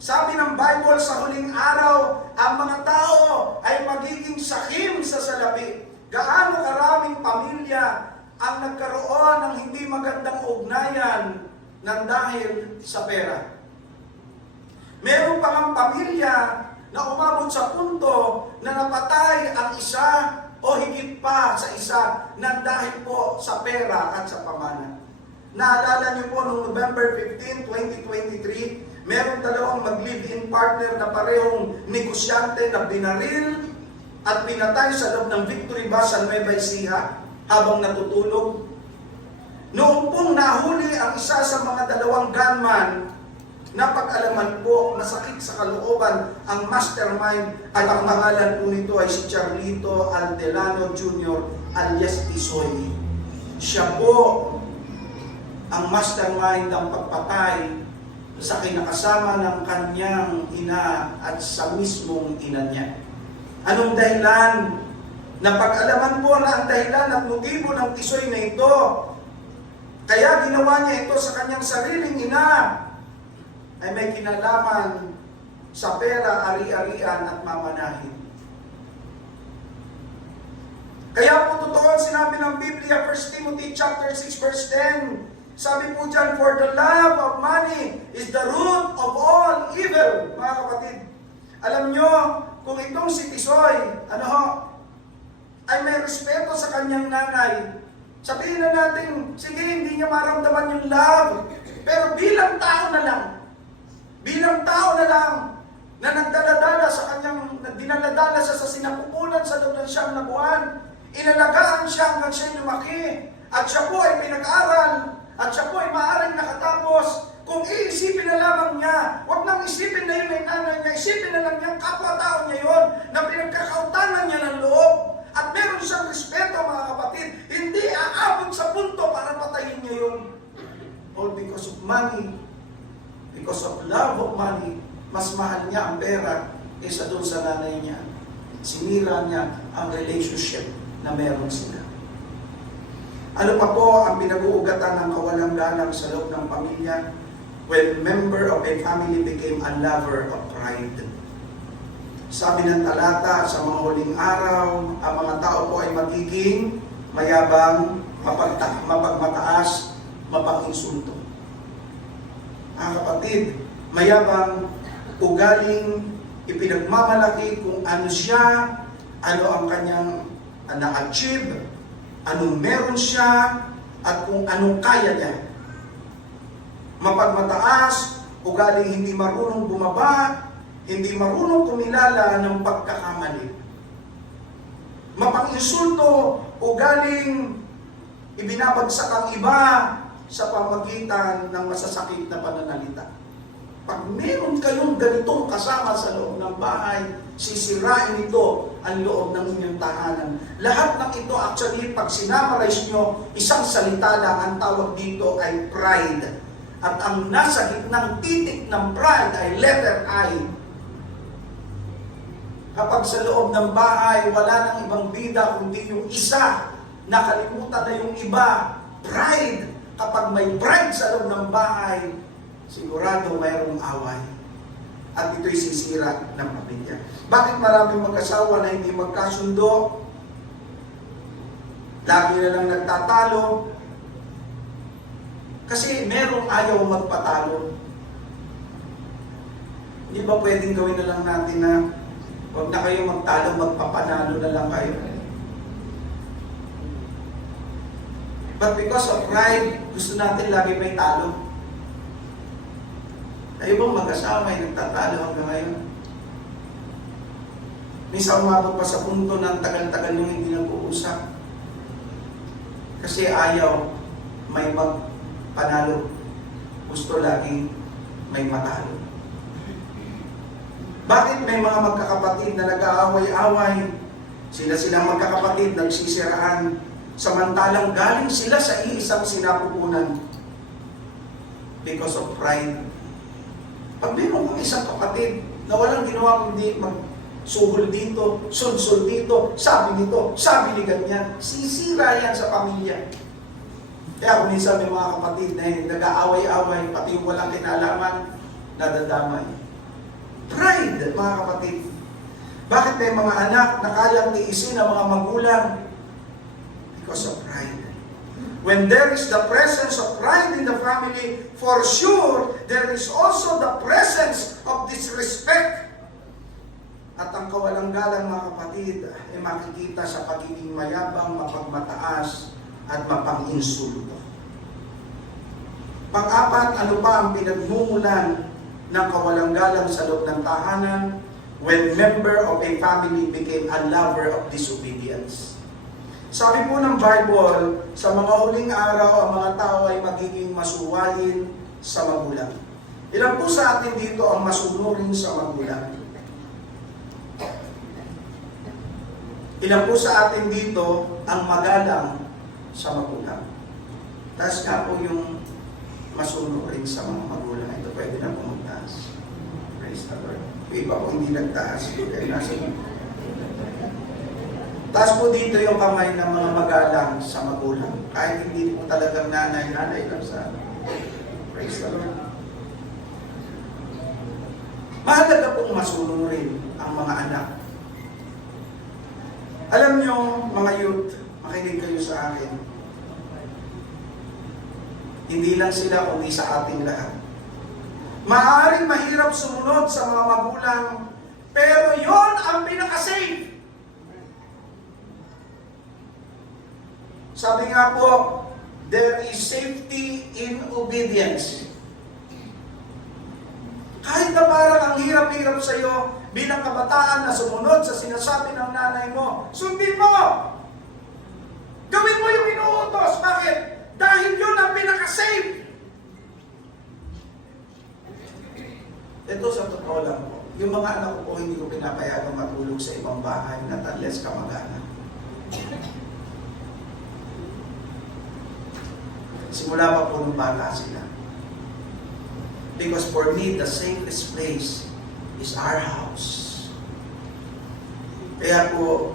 sabi ng Bible sa huling araw, ang mga tao ay magiging sakim sa salapi. Gaano karaming pamilya ang nagkaroon ng hindi magandang ugnayan ng dahil sa pera. Meron pa ng pamilya na umabot sa punto na napatay ang isa o higit pa sa isa ng dahil po sa pera at sa pamana. Naalala niyo po noong November 15, 2023, meron dalawang mag-live-in partner na parehong negosyante na binaril at pinatay sa loob ng Victory Bus sa Nueva Ecija habang natutulog. Noong pong nahuli ang isa sa mga dalawang gunman, napag-alaman po, masakit sa kalooban, ang mastermind at ang pangalan po nito ay si Charlito Aldelano Jr. alias Tisoy. Siya po ang mastermind ng pagpatay sa kinakasama ng kanyang ina at sa mismong ina niya. Anong dahilan? Napag-alaman po na ang dahilan at motibo ng tisoy na ito. Kaya ginawa niya ito sa kanyang sariling ina ay may kinalaman sa pera, ari-arian at mamanahin. Kaya po totoo ang sinabi ng Biblia, 1 Timothy chapter 6 verse 10. Sabi po dyan, for the love of money is the root of all evil. Mga kapatid, alam nyo, kung itong si Tisoy, ay may respeto sa kanyang nanay, sabihin na natin, sige, hindi niya maramdaman yung love, pero bilang tao na lang, na nagdaladala sa kanyang, dinala siya sa sinapupunan sa loob ng 9 na buwan, inalagaan siya hanggang siya'y lumaki, at siya po ay pinag-aral, at siya po ay maaaring nakatapos. Kung iisipin na lamang niya, huwag nang isipin na yun ay nanay niya, isipin na lang niya, kapwa-tao niya yun, na pinagkakautangan niya ng loob, at meron siyang respeto, mga kapatid, hindi aabot sa punto para patayin niya yun. All because of money, because of love of money, mas mahal niya ang pera kaysa doon sa nanay niya. Sinira niya ang relationship na meron sila. Ano pa po ang pinag-uugatan ng kawalang galang sa loob ng pamilya? When member of a family became a lover of pride. Sabi ng talata, sa mga huling araw, ang mga tao po ay magiging mayabang, mapagmataas, mapang-insulto. Ang kapatid, mayabang, ugaling, ipinagmamalaki kung ano siya, ano ang kanyang na-achieve, anong meron siya, at kung anong kaya niya. Mapagmataas, ugaling hindi marunong bumaba, hindi marunong kumilala ng pagkakamali. Mapang-insulto, ugaling ibinabagsak ang iba sa pamagitan ng masasakit na pananalita. Pag meron kayong ganitong kasama sa loob ng bahay, sisirain ito ang loob ng inyong tahanan. Lahat ng ito, actually, pag sinamarize nyo, isang salita lang, ang tawag dito ay pride. At ang nasa gitnang titik ng pride ay letter I. Kapag sa loob ng bahay, wala nang ibang bida, kundi yung isa, nakalimutan na yung iba, pride. Kapag may pride sa loob ng bahay, sigurado mayroong away. At ito'y sisira ng pamilya. Bakit maraming mag-asawa na hindi magkasundo? Lagi na lang nagtatalo. Kasi merong ayaw magpatalo. Hindi ba pwedeng gawin na lang natin na huwag na kayo magtalo, magpapanalo na lang kayo? But because of pride, gusto natin lagi may talo. Kayo bang mag-asawa ay nagtatalo hanggang ngayon? Minsan umabot pa sa punto ng tagal-tagal yung hindi nag-uusap. Kasi ayaw may magpanalo. Gusto lagi may matalo. Bakit may mga magkakapatid na nag-aaway-away? Sila magkakapatid nagsisiraan, samantalang galing sila sa iisang sinapupunan. Because of pride. Pag meron kang isang kapatid na walang ginawa kundi magsuhol dito, sulsul dito, sabi nito, sabi ni ganyan, sisira yan sa pamilya. Kaya kung minsan may mga kapatid na nag-aaway-away, pati yung walang kinalaman, nadadamay. Pride, mga kapatid. Bakit may mga anak na kayang tiisin ang mga magulang? Because of pride. When there is the presence of pride in the family, for sure, there is also the presence of disrespect. At ang kawalang galang, mga kapatid, ay makikita sa pagiging mayabang, mapagmataas, at mapang-insulto. Pang-apat, ano pa ang pinagmumulan ng kawalang galang sa loob ng tahanan? When member of a family became a lover of disobedience. Sabi po ng Bible, sa mga huling araw, ang mga tao ay magiging masuwayin sa magulang. Ilan po sa atin dito ang masunurin sa magulang? Ilan po sa atin dito ang magalang sa magulang? Taas nga po yung masunurin sa mga magulang. Ito po pwede na pumuntas. Praise the Lord. Yung iba po hindi nagtaas. Kaya nasa taas po dito yung kamay ng mga magalang sa magulang. Kahit hindi po talagang nanay lang sa praise the Lord. Mahalaga pong masunong rin ang mga anak. Alam nyo, mga youth, makinig kayo sa akin. Hindi lang sila, kundi sa ating lahat. Maaaring mahirap sumunod sa mga magulang, pero yon ang pinaka-safe. Sabi nga po, there is safety in obedience. Kahit na parang ang hirap-hirap sa iyo bilang kabataan na sumunod sa sinasabi ng nanay mo, sundin mo! Gawin mo yung inuutos. Bakit? Dahil yun ang pinaka-safe. Ito sa totoo lang po. Yung mga anak ko po, hindi ko pinapayagang matulog sa ibang bahay na unless kamag-anak. Simula pa po nung bata sila. Because for me, the safest place is our house. Kaya po,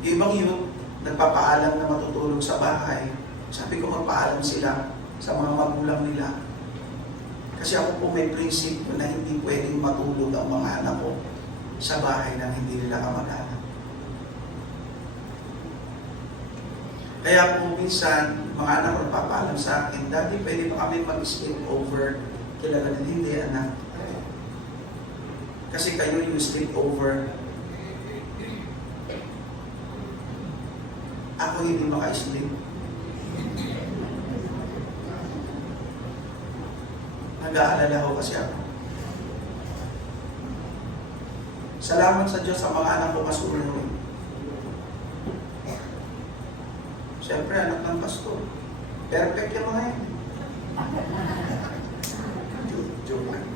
yung ibang youth, nagpapaalam na matutulog sa bahay. Sabi ko, magpaalam sila sa mga magulang nila. Kasi ako po may prinsipyo na hindi pwedeng matulog ang mga anak ko sa bahay na hindi nila kamag-anak. Kaya po minsan, mga anak ko nagpapaalam sa akin, Daddy, pwede ba kami mag-sleep over? Kilala nila, hindi anak. Kasi kayo yung sleep over. Ako hindi maka-sleep. Nag-aalala ko kasi ako. Salamat sa Diyos sa mga anak ko masunod. Siyempre, anak ng pastor. Perfect yung mga yun. Joke lang.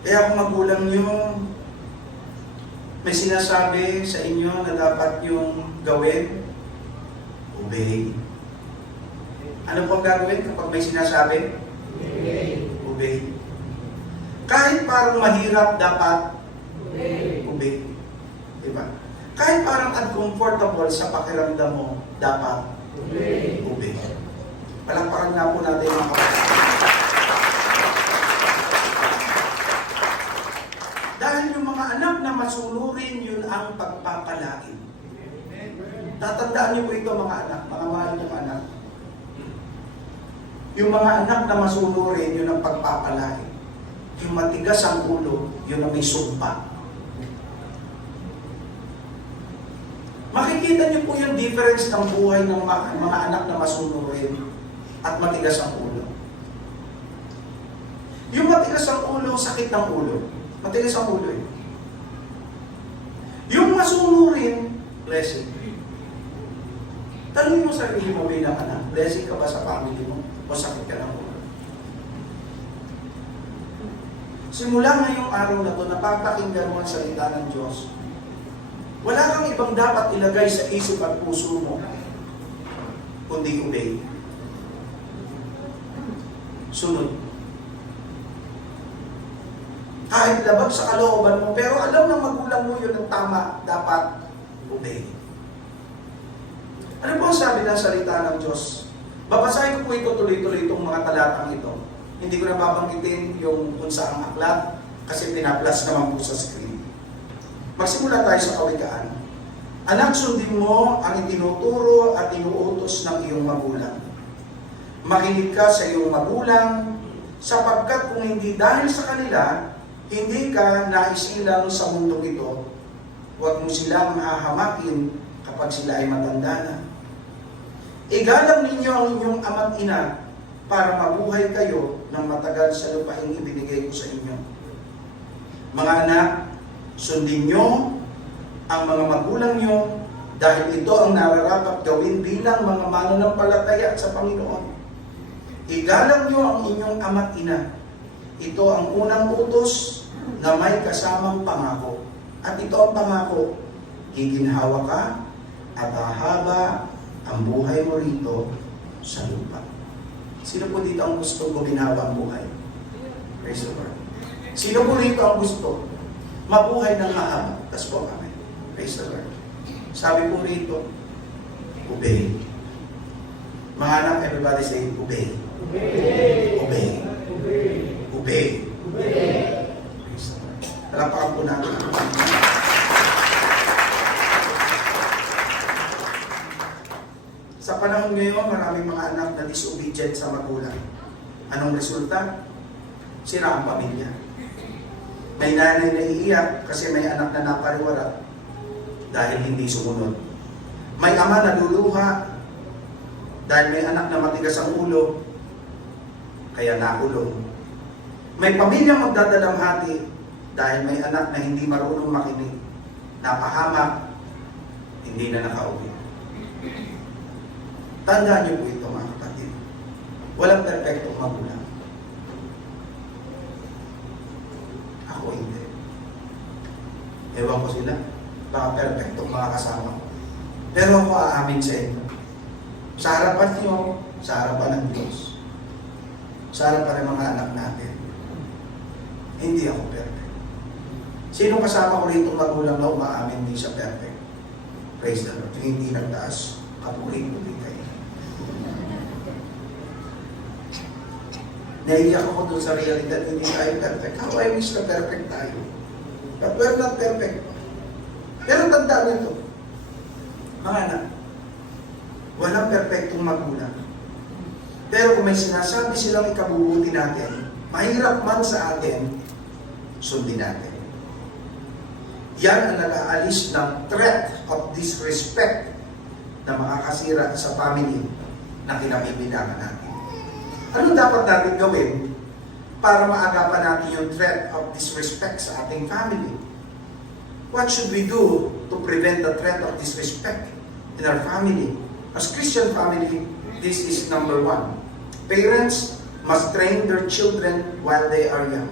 Kaya kung magulang nyo, may sinasabi sa inyo na dapat yung gawin, obey. Ano pong gagawin kapag may sinasabi? Obey. Kahit parang mahirap, dapat obey. Diba? Kahit parang uncomfortable sa pakiramdam mo, dapat obey. Palakpakan nga po natin mga kapatid. Dahil yung mga anak na masunurin, yun ang pagpapalain. Tatandaan niyo po ito mga anak, mga mahal ng anak. Yung mga anak na masunurin, yun ang pagpapalain. Yung matigas ang ulo, yun ang may sumpa. Makikita niyo po yung difference ng buhay ng mga anak na masunurin at matigas ang ulo. Yung matigas ang ulo, sakit ang ulo. Matigas ang ulo eh. Yung masunurin, blessing. Tanungin mo sa sarili mo bilang anak, blessing ka ba sa family mo o sakit ka ng ulo? Simula ngayong araw na ito, napapakinggan mo ang salita ng Diyos. Wala kang ibang dapat ilagay sa isip at puso mo, kundi obey. Sunod. Kahit labag sa kalooban mo, pero alam ng magulang mo yun ang tama, dapat obey. Ano po ang sabi ng salita ng Diyos? Babasahin ko po ito tuloy-tuloy itong mga talatang ito. Hindi ko na babanggitin yung kung saang aklat kasi pinaplas naman po sa screen. Magsimula tayo sa kawikaan. Anak, sundin mo ang itinuturo at inuutos ng iyong magulang. Makinig ka sa iyong magulang, sapagkat kung hindi dahil sa kanila, hindi ka naisilang sa mundong ito. Huwag mo silang hahamakin kapag sila ay matanda na. Igalang ninyo ang inyong ama't ina para mabuhay kayo ng matagal sa lupaing ibinigay ko sa inyo. Mga anak, sundin nyo ang mga magulang nyo dahil ito ang nararapat gawin bilang mga mananampalataya sa Panginoon. Igalang nyo ang inyong ama't ina. Ito ang unang utos na may kasamang pangako. At ito ang pangako, giginhawa ka at hahaba ang buhay mo rito sa lupa. Sino po dito ang gusto guminawa ang buhay? Praise the Lord. Sino po dito ang gusto mabuhay ng mahaba? Tas po kami. Praise the Lord. Sabi po rito, obey. Mga anak, everybody say, obey. Obey. Obey. Obey. Praise the Lord. Talapakan po natin. Sa panahon ngayon, maraming mga anak na disobedient sa magulang. Anong resulta? Sira ang pamilya. May nanay na iiyak kasi may anak na napariwara dahil hindi sumunod. May ama na luluha dahil may anak na matigas ang ulo kaya nakulong. May pamilyang magdadalamhati dahil may anak na hindi marunong makinig, napahamak, hindi na nakauwi. Tandaan niyo po ito mga kapatid. Walang perfectong magulang. Ako hindi. Ewan ko sila. Baka perfectong mga kasama ko. Pero ako aamin sa inyo. Sa harapan niyo, sa harapan ng Diyos, sa harapan ng mga anak natin, hindi ako perfect. Sino kasama ko rito magulang na umaamin hindi siya perfect? Praise the Lord. Yung hindi nagtaas, kapuling-puling kayo. Naiiyak ako doon sa realidad, hindi tayo perfect. How I wish na perfect tayo. But we're not perfect. Pero tandaan nyo ito. Mga anak, walang perfectong magulang. Pero kung may sinasabi silang ikabubuti natin, mahirap man sa atin, sundin natin. Yan ang nag-aalis ng threat of disrespect na makakasira sa family na kinapipinangan natin. Ano dapat natin gawin para maagapan natin yung threat of disrespect sa ating family? What should we do to prevent the threat of disrespect in our family? As Christian family, this is number one. Parents must train their children while they are young.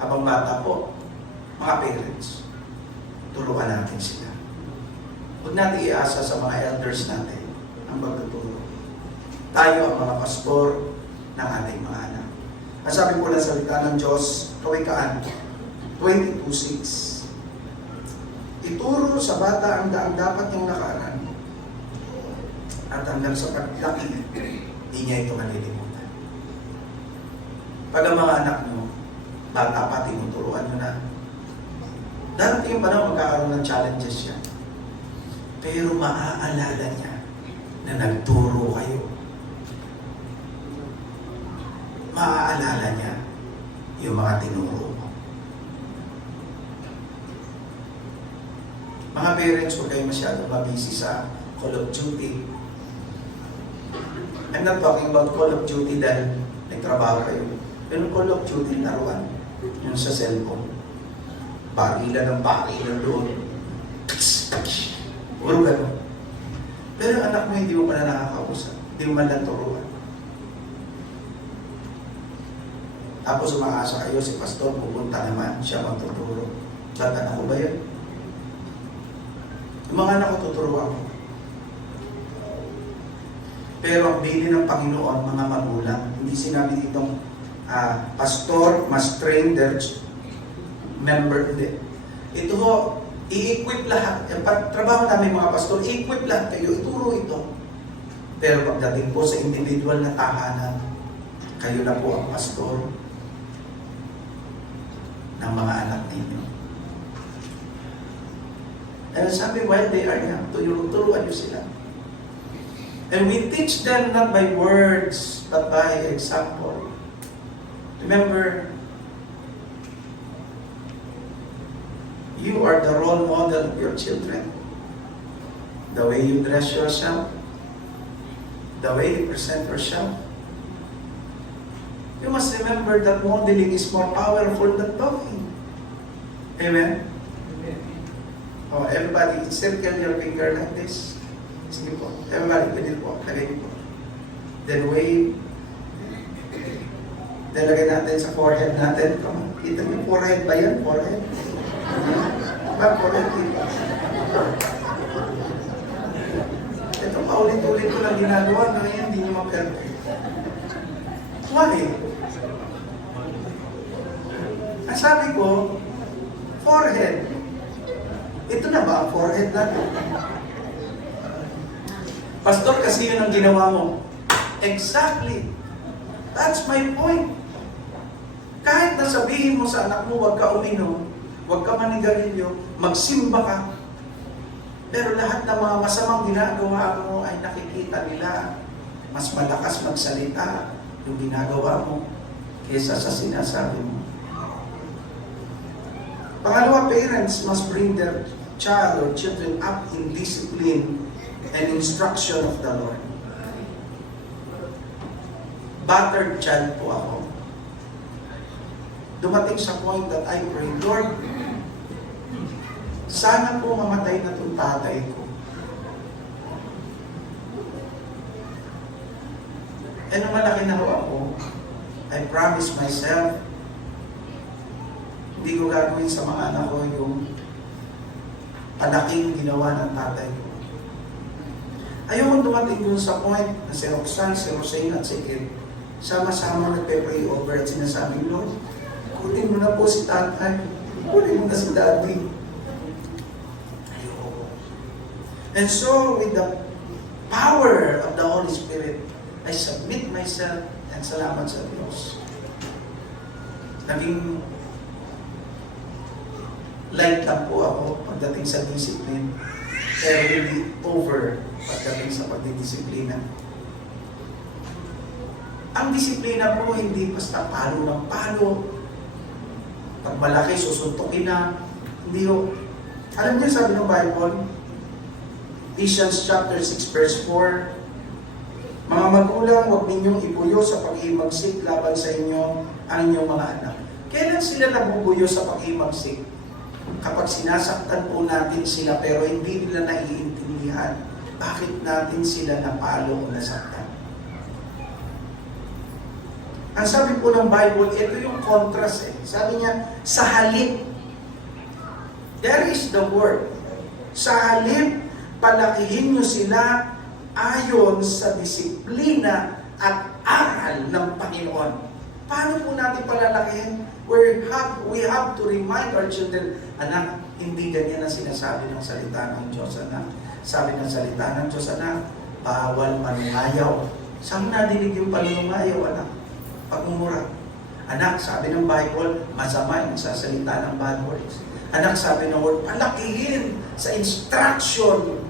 Habang bata po, mga parents, turuan natin sila. Huwag natin iasa sa mga elders natin ang pagtuturo. Tayo ang mga pastor ng ating mga anak. Ang sabi po ng salita ng Diyos, Kawikaan 22:6. Ituro sa bata ang dapat niyang nakaran at hanggang sa paglaki, hindi niya ito malilimutan. Pag ang mga anak mo, bata pa, tinuturuan mo na. Darating yung panahon magkakaroon ng challenges siya. Pero maaalala niya na nagturo kayo. Maaalala niya yung mga tinuro mo. Mga parents, huwag kayo masyadong mabisi sa Call of Duty. I'm not talking about Call of Duty dahil nagtrabaho kayo. Pero Call of Duty, laruan. Yung sa cellphone. Barilan ng barilan doon. Puro gano'n. Pero anak mo, hindi mo pa na nakakausap. Hindi mo man lang turuan. Tapos umaasa kayo, si pastor pupunta naman, siya magtuturo. Ba't anak ko ba yun? Yung mga anak ko tuturuan ko. Pero ang bilin ng Panginoon, mga magulang, hindi sinabi ditong pastor must train their member. Hindi. Ito ho, i-equip lahat. Trabaho namin mga pastor, i-equip lahat kayo, ituro ito. Pero pagdating po sa individual na tahanan, kayo na po ang pastor ng mga anak ninyo. And sabi, while they are young, turuan nyo sila. And we teach them not by words, but by example. Remember, you are the role model of your children. The way you dress yourself, the way you present yourself. You must remember that modeling is more powerful than talking. Amen? Oh, everybody, circle your finger like this. Sige po. Everybody, pwede po. Lagay po. Then wave. Then lagay natin sa forehead natin. Come on. Kita niyo, forehead ba yan? Forehead? Ba, forehead kita. Ito, paulit-ulit ko lang ginagawa. Ngayon, hindi niyo ma-perfect. Why? Ang sabi ko, forehead. Ito na ba ang forehead natin? Pastor, kasi yun ang ginawa mo. Exactly. That's my point. Kahit na sabihin mo sa anak mo, huwag ka uminom, huwag ka manigarilyo, magsimba ka, pero lahat ng mga masamang ginagawa mo ay nakikita nila. Mas malakas magsalita yung ginagawa mo kaysa sa sinasabi mo. Pangalawa, parents must bring their child or children up in discipline and instruction of the Lord. Battered child po ako. Dumating sa point that I pray, Lord, sana po mamatay na itong tatay ko. Eh, nung malaki na ako, I promise myself, hindi ko gagawin sa mga anak ko yung palaking ginawa ng tatay ko. Ayoko dumating dun sa point na si Roxanne, si Rosane at si Ed, sama-sama nagpe-pray over at sinasabi, Lord, kunin mo na po si tatay, kunin mo na si daddy. Ayoko. And so, with the power of the Holy Spirit, I submit myself and salamat sa Diyos. Naging light lang po ako pagdating sa discipline, pero really over pagdating sa pagdidisiplina. Ang disiplina po hindi basta palo ng palo. Pag malaki, susuntukin na. Hindi ho. Alam niyo sabi ng Bible, Ephesians chapter 6 verse 4, mga magulang, huwag ninyong ibuyo sa pag-imagsik laban sa inyo ang inyong mga anak. Kailan sila nabubuyo sa pag-imagsik? Kapag sinasaktan po natin sila pero hindi nila naiintindihan, bakit natin sila napalo o nasaktan? Ang sabi po ng Bible, ito yung contrast eh. Sabi niya, sa halip, there is the word. Sa halip, palakihin nyo sila ayon sa disiplina at aral ng Panginoon. Paano po natin palalakihin? We have to remind our children, anak, hindi ganyan ang sinasabi ng salita ng Diyos, anak. Sabi ng salita ng Diyos, anak, bawal manungayaw. Saan nadinig yung panungayaw, anak? Pagmumura. Anak, sabi ng Bible, masama yung sasalita ng bad words. Anak, sabi ng Word, palakihin sa instruction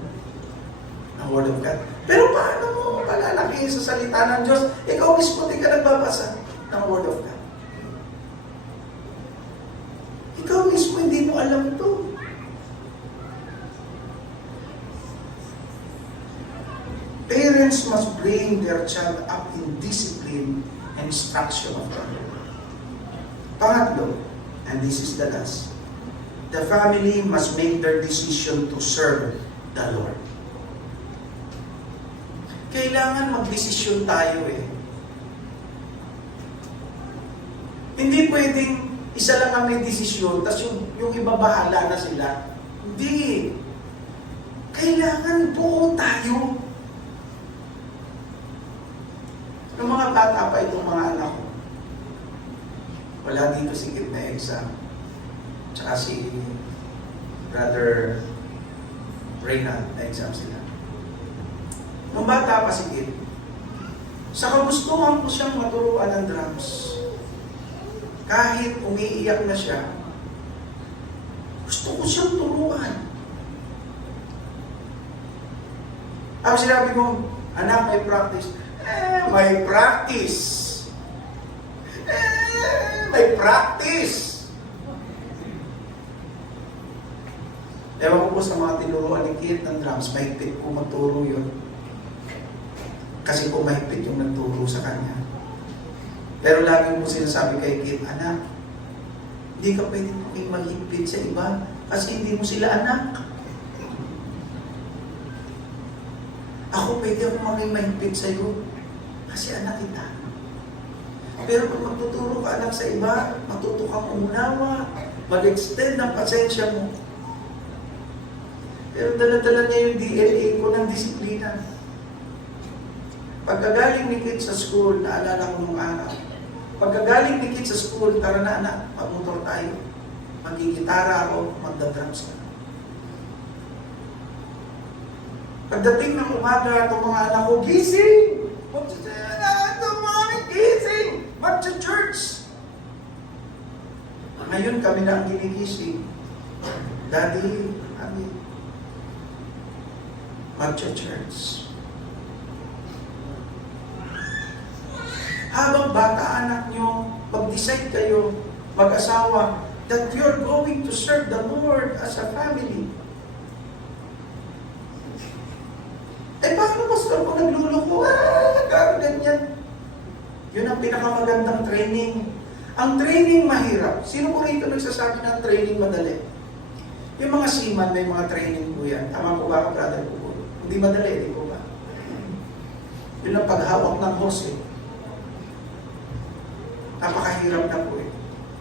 ng Word of God. Pero paano mo palalakihin sa salita ng Diyos? Ikaw mismo di ka nagbabasa ng Word of God. Ikaw mismo hindi mo alam ito. Parents must bring their child up in discipline and instruction of the Lord. Pangatlo, and this is the last, the family must make their decision to serve the Lord. Kailangan magdesisyon tayo eh. Hindi pwedeng isa lang ang may desisyon, tapos yung iba bahala na sila. Hindi. Kailangan buo tayo. Yung mga bata pa itong mga anak ko, wala dito si Kit na exam. Tsaka si Brother Reynald na exam sila. Nung bata pa si Kit, sa kagustuhan ko siyang maturuan ng drums. Kahit umiiyak na siya, gusto ko siyang turuan. Ang sinabi ko, anak, may practice. May practice. May practice. Ewan ko po sa mga tinuruan ni Kit ng drums, mahigpit ko magturo yun. Kasi po mahigpit yung nagturo sa kanya. Pero lagi mo sinasabi kay Kit, anak, hindi ka pwede maging maghigpit sa iba kasi hindi mo sila anak. Ako pwede ako maging mahigpit sa iyo kasi anak kita. Pero kung magtuturo ka anak sa iba, matuto kang umunawa, mag-extend ng pasensya mo. Pero dala-dala niya yung DNA ko ng disiplina. Pagkagaling ni Kit sa school, naalala ko nung araw. Pagkagaling ni Kit sa school, tara na anak, magmotor tayo. Magkikitara ako, magdadrums ka. Pagdating ng umaga, itong mga anak ko, gising! Gising! Magcha-church! Ngayon kami na ang ginigising. Daddy, Mami, magcha-church. Habang bata anak nyo, mag-decide kayo, mag-asawa, that you're going to serve the Lord as a family. Eh, paano pastor ko nagluloko? Ganyan. Yun ang pinakamagandang training. Ang training mahirap. Sino po rito nagsasabi ng training madali? Yung mga seaman, may mga training po yan. Tama po ba ako, brother po? Hindi madali, di po ba? Yun ang paghawak ng hose, eh. Napakahirap na po, eh.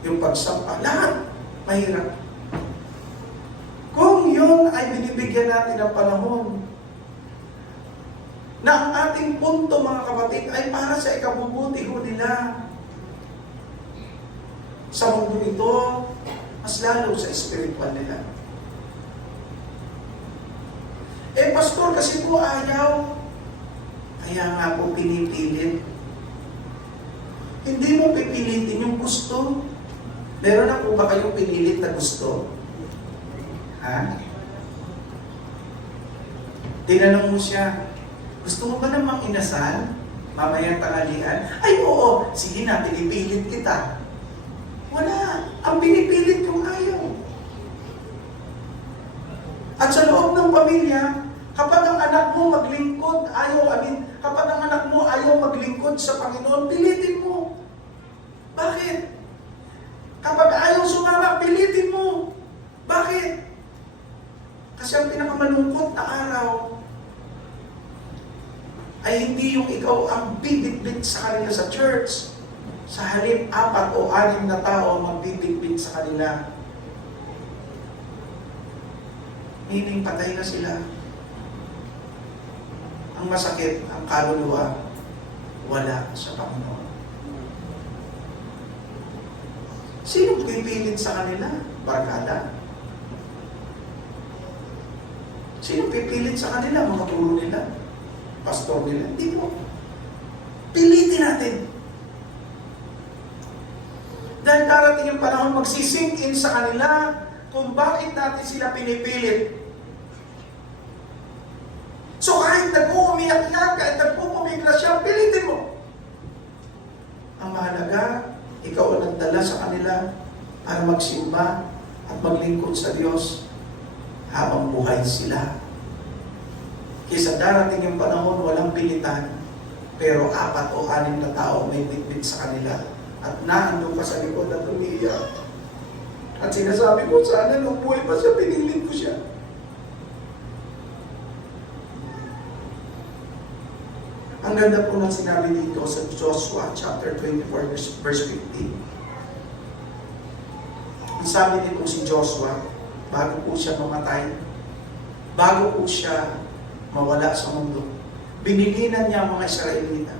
Yung pagsampa, lahat mahirap. Kung yun ay binibigyan natin ng panahon, na ang ating punto, mga kapatid, ay para sa ikabubuti ho nila. Sa mundo ito, mas lalo sa spiritual nila. Eh, pastor, kasi po ayaw. Kaya nga po pinipilit. Hindi mo pipilitin yung gusto. Meron na po ba kayong pinilit na gusto? Ha? Tinanong mo siya, gusto mo ba namang inasal? Mamayang tanghalian? Ay oo, sige na, pinipilit kita. Wala. Ang pinipilit kong ayaw. At sa loob ng pamilya, kapag ang anak mo maglingkod, kapag ang anak mo ayaw maglingkod sa Panginoon, pilitin mo. Bakit? Kapag ayaw sumama, pilitin mo. Bakit? Kasi ang pinakamalungkot na araw ay hindi yung ikaw ang bibitbit sa kanila sa church. Sa halip 4 o 6 na tao magbibitbit sa kanila. Meaning patay na sila. Ang masakit, ang kaluluwa, wala sa Panginoon. Sino pipilit sa kanila? Barkada. Sino pipilit sa kanila? Mga guro nila? Pastor nila? Hindi po. Pilitin natin. Dahil darating yung panahon, magsisink in sa kanila kung bakit natin sila pinipilit. So kahit nag-uumiyak yan, kahit nagpupumigla siya, pilitin mo. Ang mahalaga, ikaw ang nagdala sa kanila para magsimba at maglingkod sa Diyos habang buhay sila. Kaysa darating yung panahon, walang pilitan, pero 4 o 6 na tao may bitbit sa kanila at naandun ka sa likod at umiiyak. At sinasabi ko, sana nung buhay pa siya, pinilit ko siya. Ang ganda po ng sinabi dito sa Joshua chapter 24 verse 15. Ang sabi nito si Joshua, bago po siya mamatay, bago po siya mawala sa mundo, binilinan niya ang mga Israelita.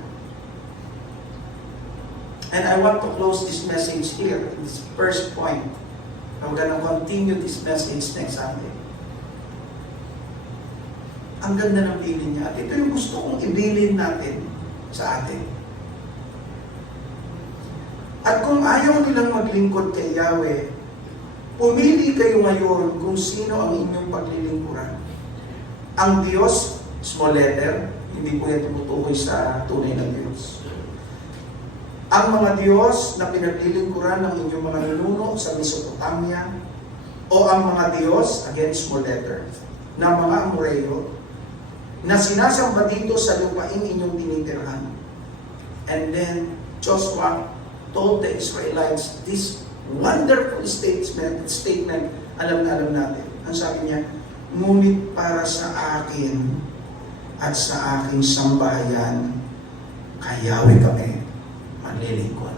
And I want to close this message here, this first point. I'm gonna continue this message next Sunday. Ang ganda ng bilin niya. At ito yung gusto kong ibilin natin sa atin. At kung ayaw nilang maglingkod kay Yahweh, pumili kayo ngayon kung sino ang inyong paglilingkuran. Ang Diyos, small letter, hindi po yan tumutukoy sa tunay na Diyos. Ang mga Diyos na pinaglilingkuran ng inyong mga ninuno sa Mesopotamia, o ang mga Diyos, again small letter, na mga Amoreo, na sinasamba dito sa lupain inyong tinitirahan. And then, Joshua told the Israelites this wonderful statement, alam natin. Ang sabi niya, ngunit para sa akin at sa aking sambahayan, kay Yahweh kami manlilingkod.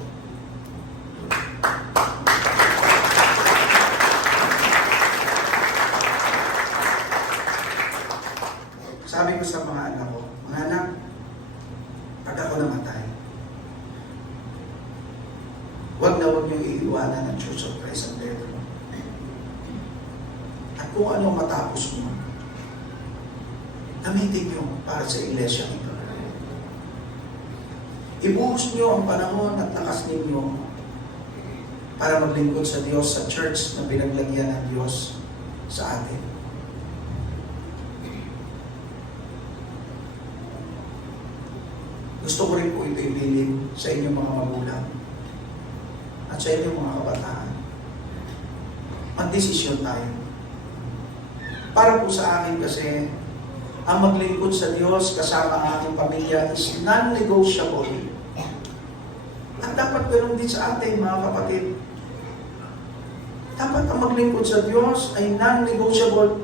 Sabi ko sa mga anak ko, mga anak, iiwanan ng Church of Christ San Pedro. At kung ano matapos mo, gamitin nyo para sa iglesia ito. Ibuhos nyo ang panahon at lakas ninyo para maglingkod sa Diyos sa church na pinaglagyan ng Diyos sa atin. Gusto ko rin po ito ibilin sa inyong mga magulang at sa inyong mga kabataan. Mag-desisyon tayo. Para po sa akin kasi, ang maglingkod sa Diyos kasama ang aking pamilya is non-negotiable. At dapat ganoon din sa atin, mga kapatid. Dapat ang maglingkod sa Diyos ay non-negotiable.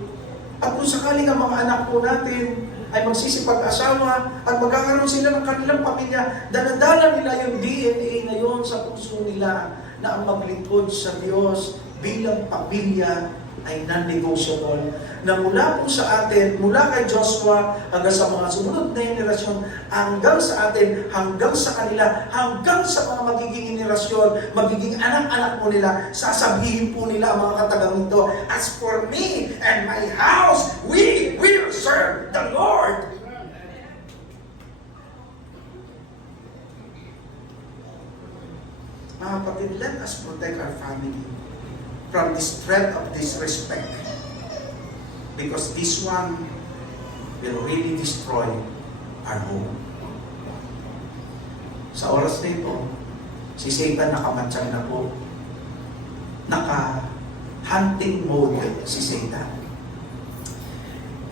At kung sakaling ang mga anak po natin ay magsisipag-asawa at magkakaroon sila ng kanilang pamilya, daladala nila yung DNA na yun sa puso nila na ang maglingkod sa Diyos bilang pamilya ay non-negotiable. Na mula po sa atin, mula kay Joshua hanggang sa mga sumunod na henerasyon, hanggang sa atin, hanggang sa kanila, hanggang sa mga magiging henerasyon, magiging anak-anak mo nila, sasabihin po nila ang mga katagang ito, as for me and my house, we will serve the Lord. Mga kapatid, let us protect our family from this threat of disrespect. Because this one will really destroy our home. Sa oras na ito, si Satan nakamatsyag na po. Naka-hunting mode si Satan.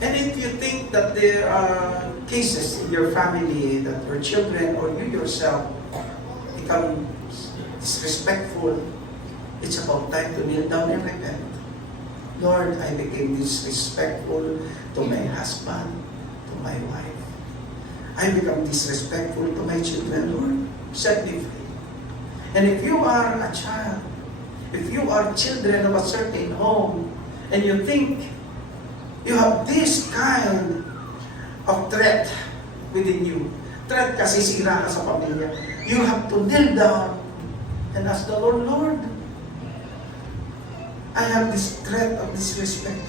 And if you think that there are cases in your family that your children or you yourself become disrespectful, it's about time to kneel down and repent. Lord, I became disrespectful to my husband, to my wife. I become disrespectful to my children, Lord. Set me free. And if you are a child, if you are children of a certain home, and you think you have this kind of threat within you, threat kasi sira ka sa pamilya, you have to kneel down and ask the Lord, Lord, I have this threat of disrespect.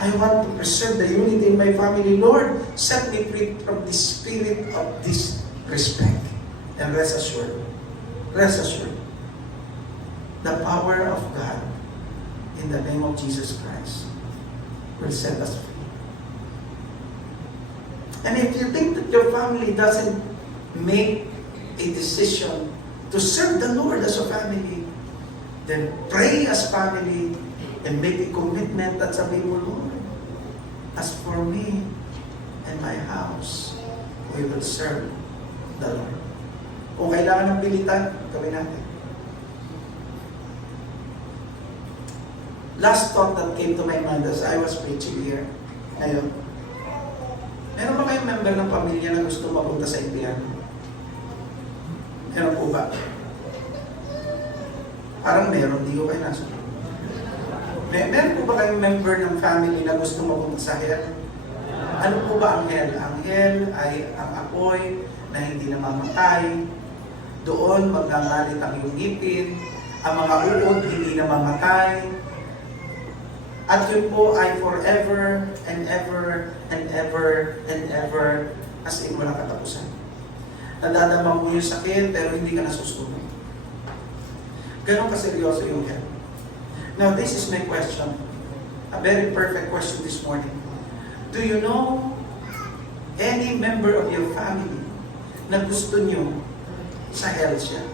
I want to preserve the unity in my family. Lord, set me free from the spirit of disrespect. And rest assured, the power of God in the name of Jesus Christ will set us free. And if you think that your family doesn't make a decision to serve the Lord as a family, then pray as family and make a commitment at sabihin mo, Lord, as for me and my house, we will serve the Lord. Kung kailangan ng pilitan, gawin natin. Last thought that came to my mind as I was preaching here. Ngayon, meron ba kayong member ng pamilya na gusto mapunta sa impyerno? Meron po ba? Parang meron, di ko kayo nasa. Meron po ba kayong member ng family na gusto mapunta sa hell? Ano po ba ang hell? Ang hell ay ang apoy na hindi namamatay. Doon magngangalit ang iyong ngipin. Ang mga uod hindi namamatay. At yun po ay forever and ever and ever and ever as in walang katapusan. Nadadama mo yung sakit pero hindi ka nasusunod. Ganon kaseryoso yung hell. Now, this is my question. A very perfect question this morning. Do you know any member of your family na gusto nyo sa hell siya?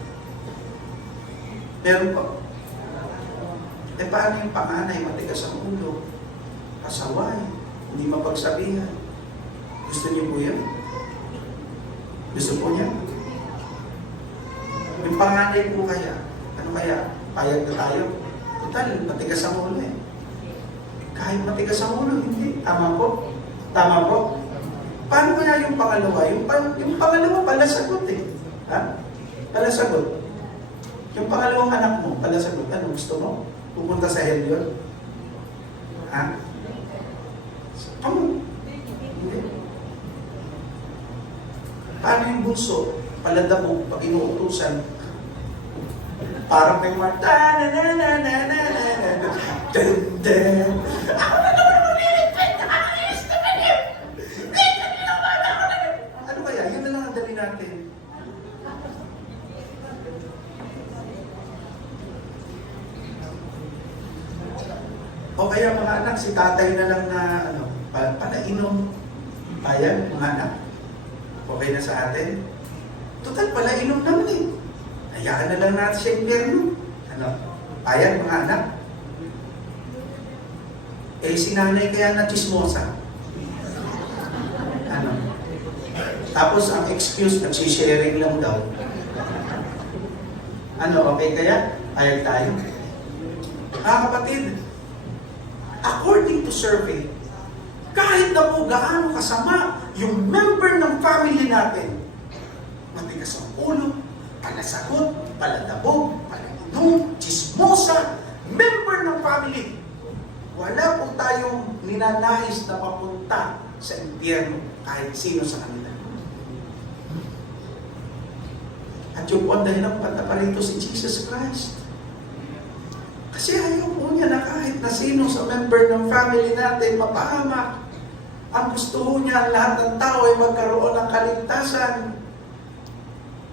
Meron pa. Eh, paano yung panganay? Matigas ang ulo, pasaway, hindi mapagsabihan. Gusto niyo po yan? Gusto po niya? Yung panganay po kaya, ano kaya? Payag na tayo? Total, matigas ang ulo eh. Kahit matigas ang ulo, hindi. Tama po? Tama po? Paano kaya yung pangalawa? Yung pangalawa, palasagot eh. Ha? Palasagot. Yung pangalawang anak mo, palasagot. Ano gusto mo? Pupunta sa hell yun? Ha? Hindi. Paano yung bunso? Paladabog pag inuutusan. Parang may mga ta-na-na-na-na-na-na-na. Dun-dun. Ako na naman ulilit! Ayos naman yun! Dito ninaman ako na. Ano kaya? Yun na lang ang dali natin. O kaya mga anak, si tatay na lang na palainom. Ayan, mga anak. Okay na sa atin. Total, palainom naman eh. Hayaan na lang natin siya impyerno. Ano? Ayan, mga anak. Eh, si nanay kaya na chismosa. Ano? Tapos, ang excuse, nagsisharing lang daw. Ano, okay kaya? Ayag tayo. Kapatid, according to survey, kahit na po gaano kasama yung member ng family natin, matigas ang ulo, palasagot, paladabog, palainom, chismosa, member ng family, wala po tayong ninanais na papunta sa impyerno kahit sino sa kanila. At yung po ang dahilan punta pa rito si Jesus Christ. Kasi ayaw po niya na kahit na sino sa member ng family natin mapahamak. Ang gusto po niya, lahat ng tao ay magkaroon ng kaligtasan.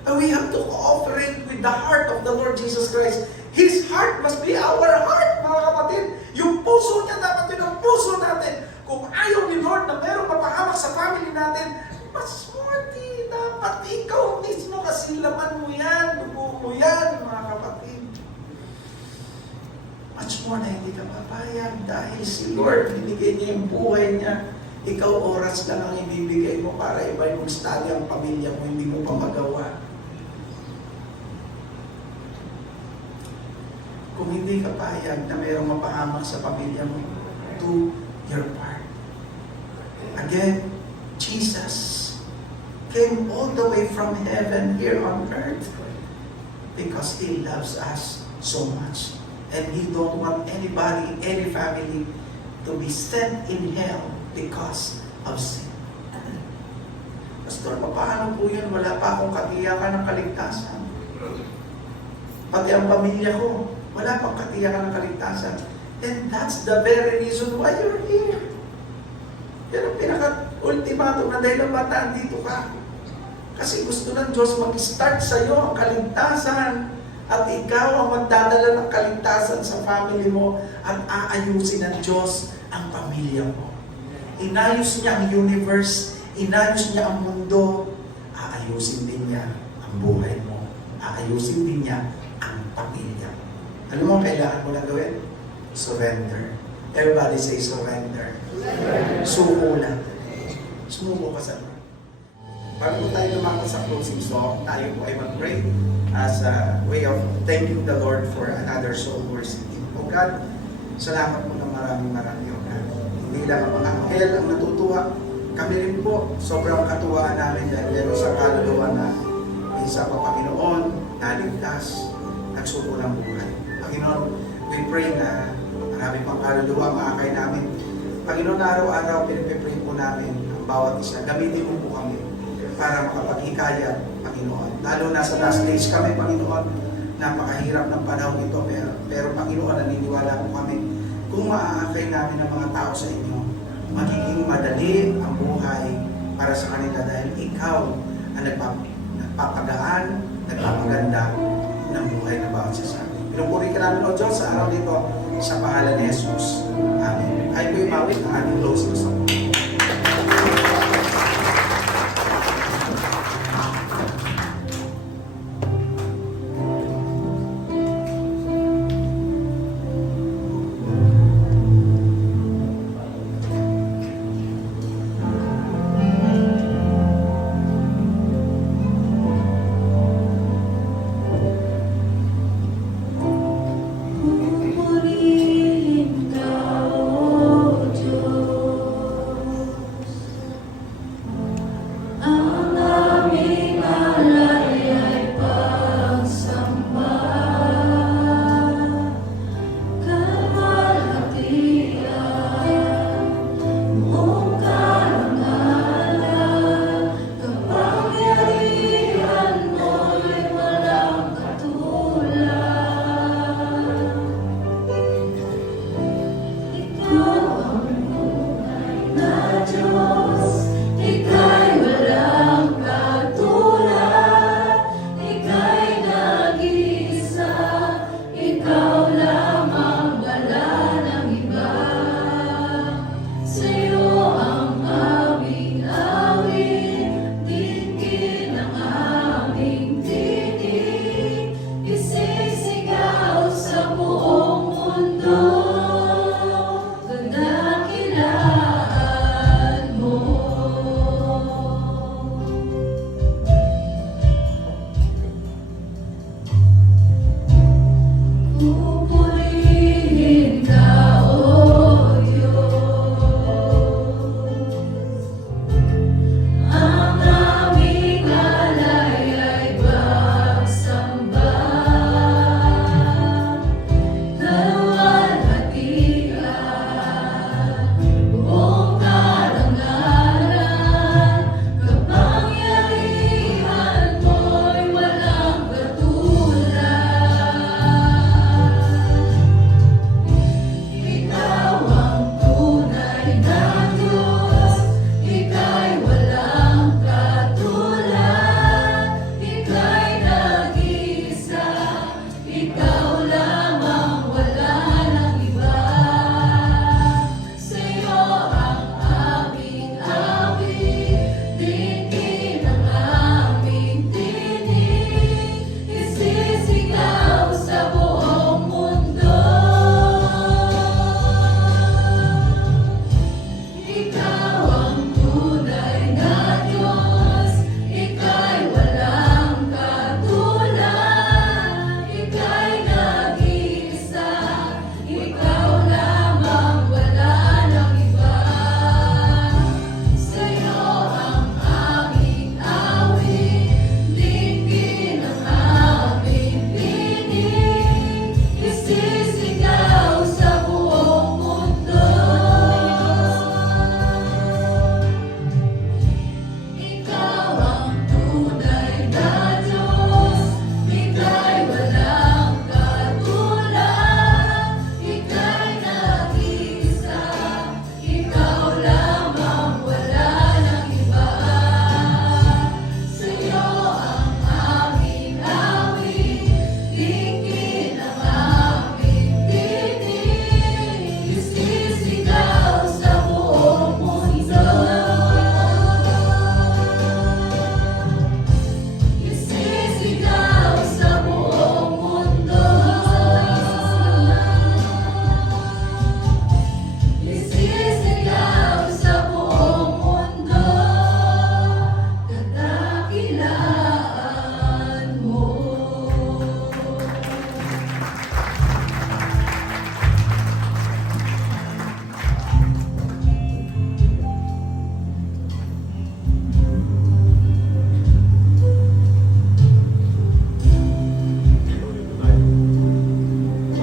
And we have to cooperate with the heart of the Lord Jesus Christ. His heart must be our heart, mga kapatid. Yung puso niya dapat yun ang puso natin. Kung ayaw ni Lord na mayroong mapahamak sa family natin, mas morty, dapat ikaw mismo kasi laman mo yan, dugo mo yan, mga kapatid. Much more na hindi ka papayag dahil si Lord, binigay niya yung buhay niya. Ikaw oras lang ang ibibigay mo para iba'y mag-study ang pamilya mo, hindi mo pa magawa. Kung hindi ka payag na mayroong mapahamak sa pamilya mo, do your part. Again, Jesus came all the way from heaven here on earth because He loves us so much. And He don't want anybody, any family to be sent in hell because of sin. Pastor, paano po yun? Wala pa akong katiyakan ng kaligtasan. Pati ang pamilya ko, wala pang katiyakan ng kaligtasan. And that's the very reason why you're here. Yan ang pinaka-ultimatum na dahil ang bata, dito ka. Kasi gusto ng Diyos mag-start sa iyo ang kaligtasan. At ikaw ang magdadala ng kaligtasan sa family mo at aayusin ng Diyos ang pamilya mo. Inayos niya ang universe, inayos niya ang mundo, aayusin din niya ang buhay mo. Aayusin din niya ang pamilya mo. Alam mo, kailangan mo na gawin? Surrender. Everybody say surrender. Suko lang. Sumuko ka sa Lord. Bago tayo lumakot sa closing song, tayo po ay mag-pray as a way of thanking the Lord for another soul we're seeking. O God, salamat po ng maraming O God. Hindi lang ang mga anghel ang natutuwa. Kami rin po, sobrang katuwaan namin dahil meron sa kaluluwa na isa pa Panginoon, naligtas, nagsuko ng buhay. Panginoon, we pray na marami pang kaluluwa maakay namin. Panginoon, araw-araw pinipipray po namin ang bawat isa. Gamitin mo po kami para makapaghikayat, Panginoon. Lalo na sa last days kami, Panginoon, napakahirap ng panahon ito. Pero Panginoon, naniniwala po kami, kung maaakay namin ang mga tao sa inyo, magiging madali ang buhay para sa kanila dahil ikaw ang nagpapagaan, nagpapaganda ng buhay na bawat isa sa amin. Pinupuri ka namin, O Diyos, sa araw dito, sa pangalan ni Jesus. Amen. Ay po imawit ang ating closing song. Purihin ka, O Diyos.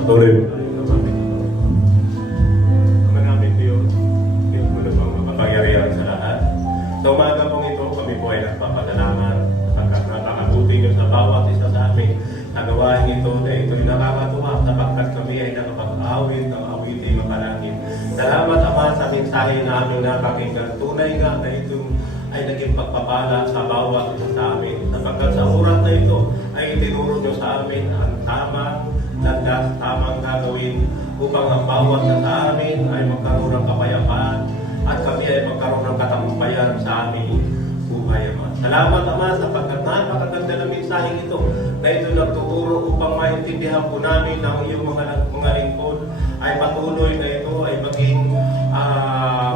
Patuloy mo tayo ng aming Manamit Diyos, Diyos mo na bang makapangyarihan sa lahat. Sa umaga pong ito, kami po ay nagpapasalamat sapagkat napakabuti niyo sa bawat isa sa amin. Nagawain ito na ito'y nakakatuwa sapagkat kami ay nakapag-awit ng awiting makalangit. Salamat Ama sa mensahe namin na pakinggan. Tunay nga na ito ay naging pagpapala sa bawat isa sa amin. Sapagkat sa oras na ito ay tinuro niyo sa amin ang tamang landas, tamang gagawin upang ang bawat isa sa amin ay magkaroon ng kapayapaan at kami ay magkaroon ng katagumpayan sa aming buhay, Ama. Salamat, Ama, sapagkat napakaganda ng mensaheng ito na ito nagtuturo upang maintindihan po namin na ang iyong mga lingkod ay patuloy na ito ay maging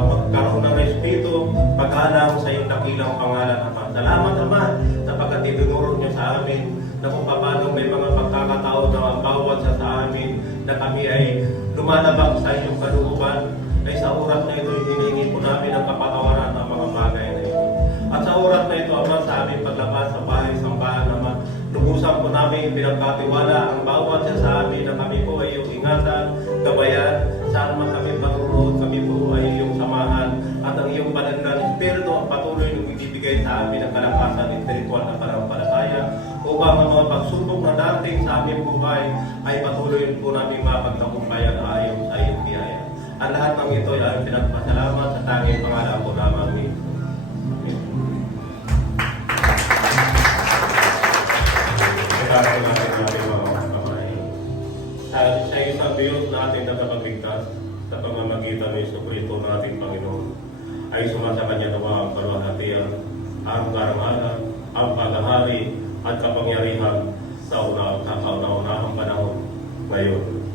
magkaroon ng respeto, pag-alam sa iyong dakilang pangalan, Ama. Salamat, Ama, sapagkat itinuro niyo sa amin na kung paano may mga pagkakataon na ang bawat sa amin na kami ay lumalabag sa iyong kalooban, ay sa oras na ito hinihingi po namin ang kapatawaran ng mga bagay na ito. At sa oras na ito, Ama, sa aming paglabas sa bahay-sambahan, Ama, lubusan po namin pinagkatiwala ang bawat sa amin na kami po ay iyong ingatan, gabayan, saan man kami paturoon, kami po ay iyong samahan, at ang iyong panagdan Espiritu ang patuloy nung ibibigay sa amin ang kalakasan espiritual na panampalataya upang ang mga pagsubok na dating sa aming buhay ay patuloy po namin mapagtagumpayan ayon sa iyong biyaya. Ang lahat ng ito ay aming pinagpasalamat sa tanging pangalan po lamang ni Kailangan natin natin mga kamay. Sa isang Diyos natin na kapagligtas sa pamamagitan ng Jesucristo nating Panginoon ay sumasa Kanya nawa ang kalwalhatian, ang karangalan, ang paghahari at kapangyarihan sa kauna-unahang panahon ngayon